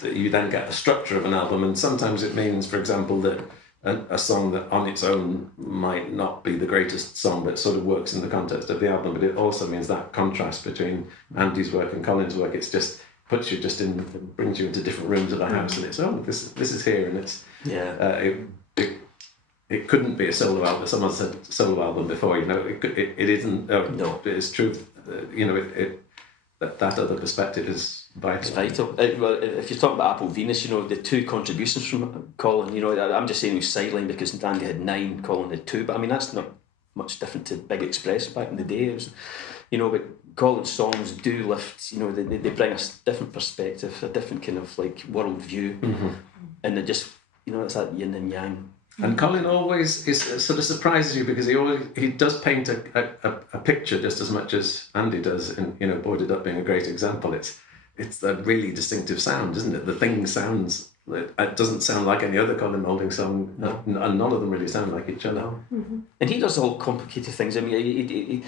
that you then get the structure of an album, and sometimes it means, for example, that a song that on its own might not be the greatest song, but sort of works in the context of the album. But it also means that contrast between Andy's work and Colin's work. It's just puts you just in, brings you into different rooms of the house, and it's this is here, and it's it couldn't be a solo album. Someone said solo album before. It isn't. No, it's true. That other perspective is vital. It's vital. Well, if you talk about Apple Venus, the two contributions from Colin, I'm just saying he was sidelined because Andy had 9, Colin had 2, but I mean, that's not much different to Big Express back in the day. It was, but Colin's songs do lift, they bring us a different perspective, a different kind of like world view, and they just, it's that yin and yang. And Colin always sort of surprises you because he does paint a picture just as much as Andy does, and Boarded Up being a great example. It's a really distinctive sound, isn't it? The thing sounds, it doesn't sound like any other Colin Moulding song, and none of them really sound like each other. Mm-hmm. And he does all complicated things. I mean, he,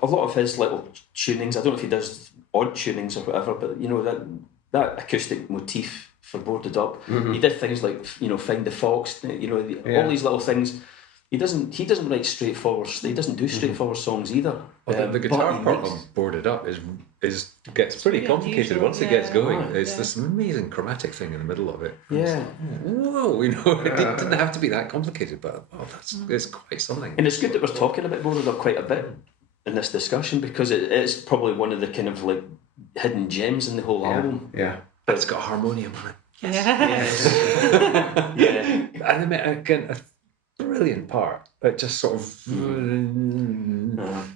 a lot of his little tunings, I don't know if he does odd tunings or whatever, but that acoustic motif for Boarded Up, he did things like Find the Fox, all these little things. He doesn't write straightforward. He doesn't do straightforward songs either. Well, the guitar part on Boarded Up gets pretty complicated unusual, once it gets going. Right, There's this amazing chromatic thing in the middle of it. Yeah. Whoa, it didn't have to be that complicated, but it's quite something. And it's good that we're talking about Boarded Up quite a bit in this discussion, because it's probably one of the kind of like hidden gems in the whole album. Yeah. But it's got harmonium on it. Yeah. Yeah. And then again, a brilliant part. It just sort of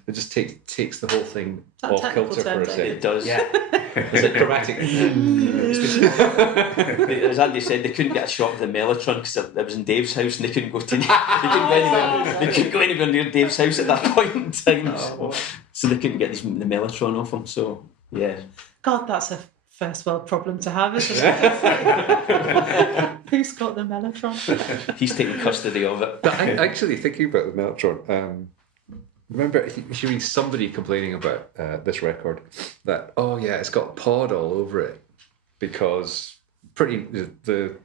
it just takes the whole thing That off technical kilter for a turn, don't second. It does. Yeah. It's a chromatic. As Andy said, they couldn't get a shot of the Mellotron because it was in Dave's house, and they couldn't go anywhere near Dave's house at that point in time. So they couldn't get the Mellotron off him. So yeah. God, that's a first world problem to have, isn't it? Who's got the Mellotron? He's taking custody of it. But actually, thinking about the Mellotron, remember hearing somebody complaining about this record that it's got pod all over it because the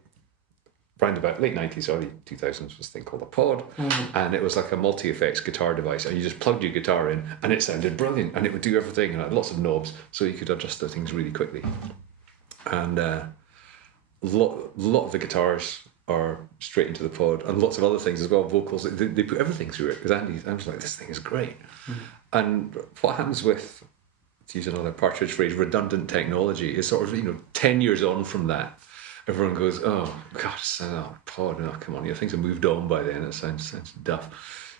round about late 90s, early 2000s, was a thing called a pod, and it was like a multi-effects guitar device, and you just plugged your guitar in, and it sounded brilliant, and it would do everything, and it had lots of knobs, so you could adjust the things really quickly. And a lot of the guitars are straight into the pod, and lots of other things as well, vocals, they put everything through it, because I was like, this thing is great. And what happens with, to use another Partridge phrase, redundant technology, is sort of, 10 years on from that, everyone goes, oh, God, pod, come on, things have moved on by then, it sounds duff.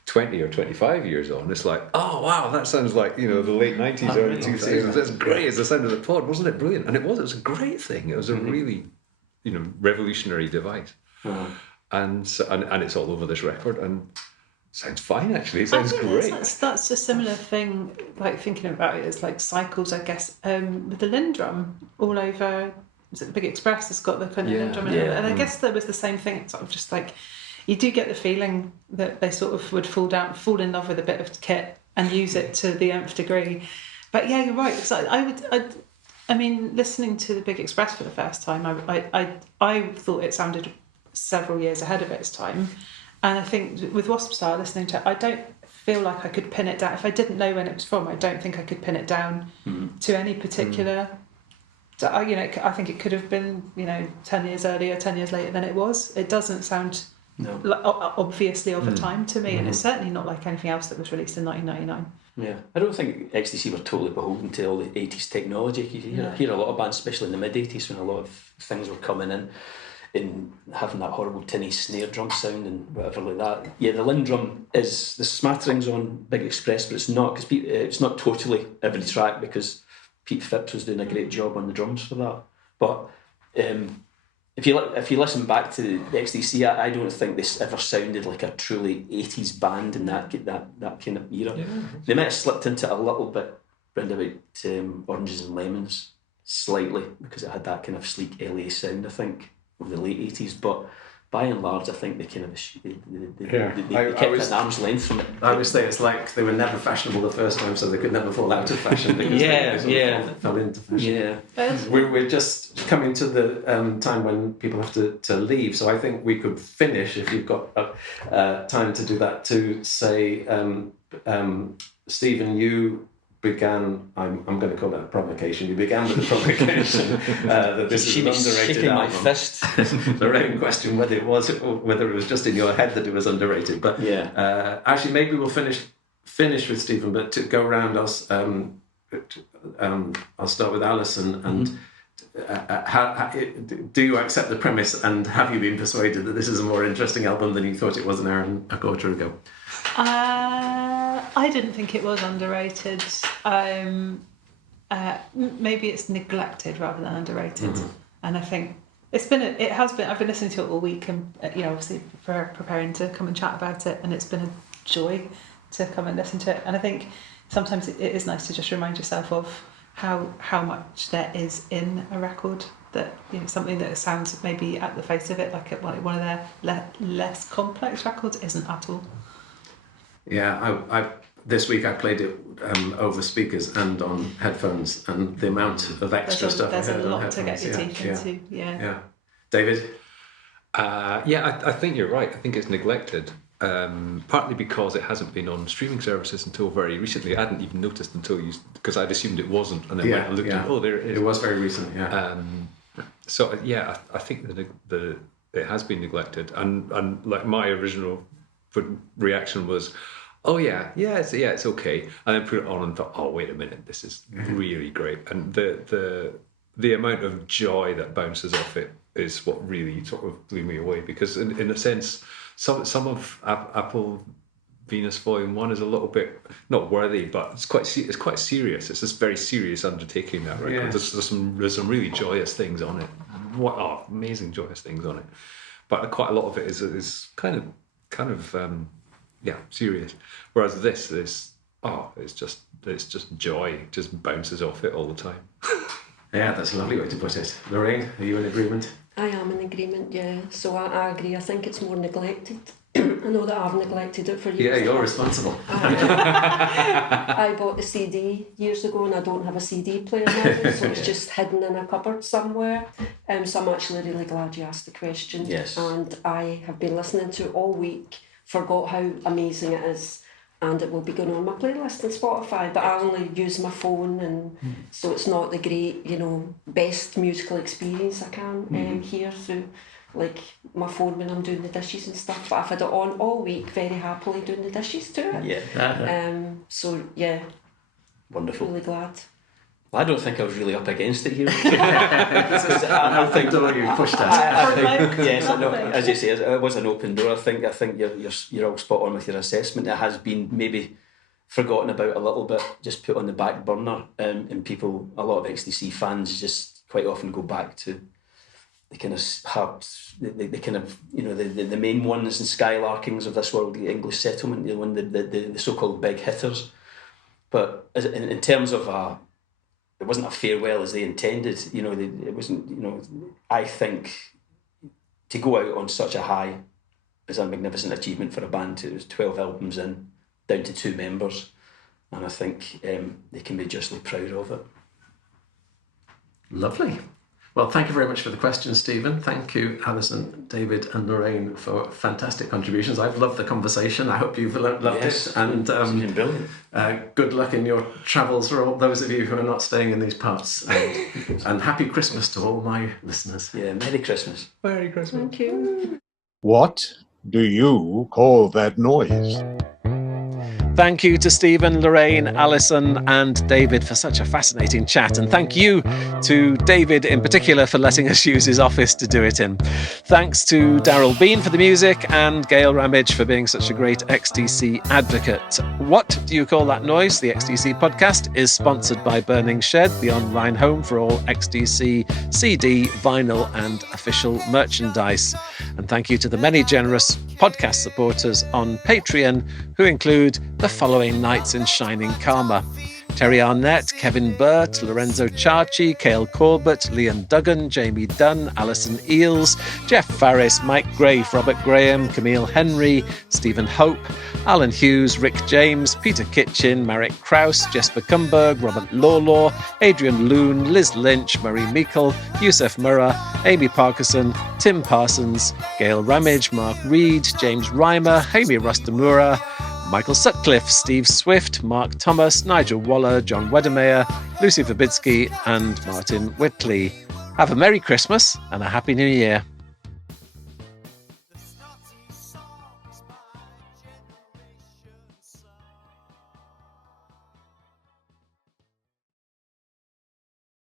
20 or 25 years on, it's like, oh, wow, that sounds like, the late 90s, early 2000s, that's great, it's the sound of the pod, wasn't it brilliant? And it was a great thing, it was a really, revolutionary device. And it's all over this record, and sounds fine, actually, it sounds great. That's a similar thing, like thinking about it as like cycles, I guess, with the Lindrum all over. Is it the Big Express that's got the kind of Lindrum in it? And I guess there was the same thing. It's sort of just like, you do get the feeling that they sort of would fall in love with a bit of kit and use it to the nth degree. But yeah, you're right. So I mean, listening to the Big Express for the first time, I thought it sounded several years ahead of its time. And I think with Wasp Star, listening to it, I don't feel like I could pin it down. If I didn't know when it was from, I don't think I could pin it down to any particular... So, I think it could have been, 10 years earlier, 10 years later than it was. It doesn't sound obviously of a time to me, and it's certainly not like anything else that was released in 1999. Yeah, I don't think XTC were totally beholden to all the 80s technology. You hear a lot of bands, especially in the mid-80s, when a lot of things were coming in having that horrible tinny snare drum sound and whatever like that. Yeah, the Lindrum is, the smatterings on Big Express, but it's not, because it's not totally every track, because Pete Phipps was doing a great job on the drums for that. But if you listen back to the XTC, I don't think this ever sounded like a truly 80s band in that kind of era. Yeah. They might have slipped into it a little bit round about Oranges and Lemons, slightly, because it had that kind of sleek LA sound, I think, of the late 80s. But by and large, I think they kind of they kept an arm's length from it. I always say it's like they were never fashionable the first time, so they could never fall out of fashion. Because they fell into fashion. Yeah, we're just coming to the time when people have to leave. So I think we could finish, if you've got time to do that, to say, Stephen, you began, I'm going to call that a provocation. You began with a provocation that this is an underrated shaking album. My fist. Lorraine questioned whether it was just in your head that it was underrated. But actually, maybe we'll finish with Stephen. But to go around us, I'll start with Alison. And do you accept the premise? And have you been persuaded that this is a more interesting album than you thought it was an hour and a quarter ago? I didn't think it was underrated. Maybe it's neglected rather than underrated. And I think I've been listening to it all week, and obviously preparing to come and chat about it, and it's been a joy to come and listen to it. And I think sometimes it is nice to just remind yourself of how much there is in a record, that something that sounds maybe at the face of it like one of their less complex records isn't at all. Yeah, I this week I played it over speakers and on headphones, and the amount of extra stuff I heard on headphones. There's a lot to get your teeth into. Yeah. David? I think you're right. I think it's neglected. Partly because it hasn't been on streaming services until very recently. I hadn't even noticed because I'd assumed it wasn't, and then went and looked and there it is. It was very recent, I think that it has been neglected, and like my original reaction was, it's okay, and then put it on and thought, oh wait a minute, this is really great, and the amount of joy that bounces off it is what really sort of blew me away, because in a sense, some of Apple Venus Volume 1 is a little bit not worthy, but it's quite serious. It's this very serious undertaking, that record. Yeah. There's some really joyous things on it. Amazing joyous things on it. But quite a lot of it is kind of serious. Whereas this is it's just joy. It just bounces off it all the time. Yeah, that's a lovely way to put it. Lorraine, are you in agreement? I am in agreement, yeah. So I agree. I think it's more neglected I know that I've neglected it for years. Yeah, you're responsible. I bought the CD years ago and I don't have a CD player now, so it's just hidden in a cupboard somewhere. So I'm actually really glad you asked the question. Yes. And I have been listening to it all week, forgot how amazing it is, and it will be going on my playlist on Spotify, but I only use my phone, and so it's not the great, best musical experience I can hear through like my phone when I'm doing the dishes and stuff. But I've had it on all week, very happily doing the dishes to it. Yeah. So yeah, Wonderful. really glad. I don't think I was really up against it here. I think you pushed us. I think yes, I know. As you say, it was an open door. I think you're all spot on with your assessment. It has been maybe forgotten about a little bit, just put on the back burner, and people, a lot of XTC fans, just quite often go back to the kind of the kind of the main ones and skylarkings of this world, the English settlement, the so-called big hitters. But in terms of it wasn't a farewell as they intended. It wasn't. I think to go out on such a high is a magnificent achievement for a band. It was 12 albums in, down to 2 members, and I think they can be justly proud of it. Lovely. Well, thank you very much for the question, Stephen. Thank you, Alison, David and Lorraine, for fantastic contributions. I've loved the conversation. I hope you've loved it. And it's been brilliant. Good luck in your travels for all those of you who are not staying in these parts. And happy Christmas to all my listeners. Yeah, Merry Christmas. Merry Christmas. Thank you. What do you call that noise? Thank you to Stephen, Lorraine, Alison and David for such a fascinating chat. And thank you to David in particular for letting us use his office to do it in. Thanks to Daryl Bean for the music and Gail Ramage for being such a great XTC advocate. What Do You Call That Noise? The XTC podcast is sponsored by Burning Shed, the online home for all XTC CD, vinyl and official merchandise. And thank you to the many generous podcast supporters on Patreon who include the following Knights in Shining Karma: Terry Arnett, Kevin Burt, Lorenzo Ciarci, Cale Corbett, Liam Duggan, Jamie Dunn, Alison Eales, Jeff Farris, Mike Grafe, Robert Graham, Camille Henry, Stephen Hope, Alan Hughes, Rick James, Peter Kitchen, Marek Kraus, Jesper Kumberg, Robert Lawlaw, Adrian Loon, Liz Lynch, Marie Meikle, Yusuf Murrah, Amy Parkinson, Tim Parsons, Gail Ramage, Mark Reed, James Reimer, Amy Rustamura, Michael Sutcliffe, Steve Swift, Mark Thomas, Nigel Waller, John Wedemeyer, Lucy Verbitsky and Martin Whitley. Have a Merry Christmas and a Happy New Year.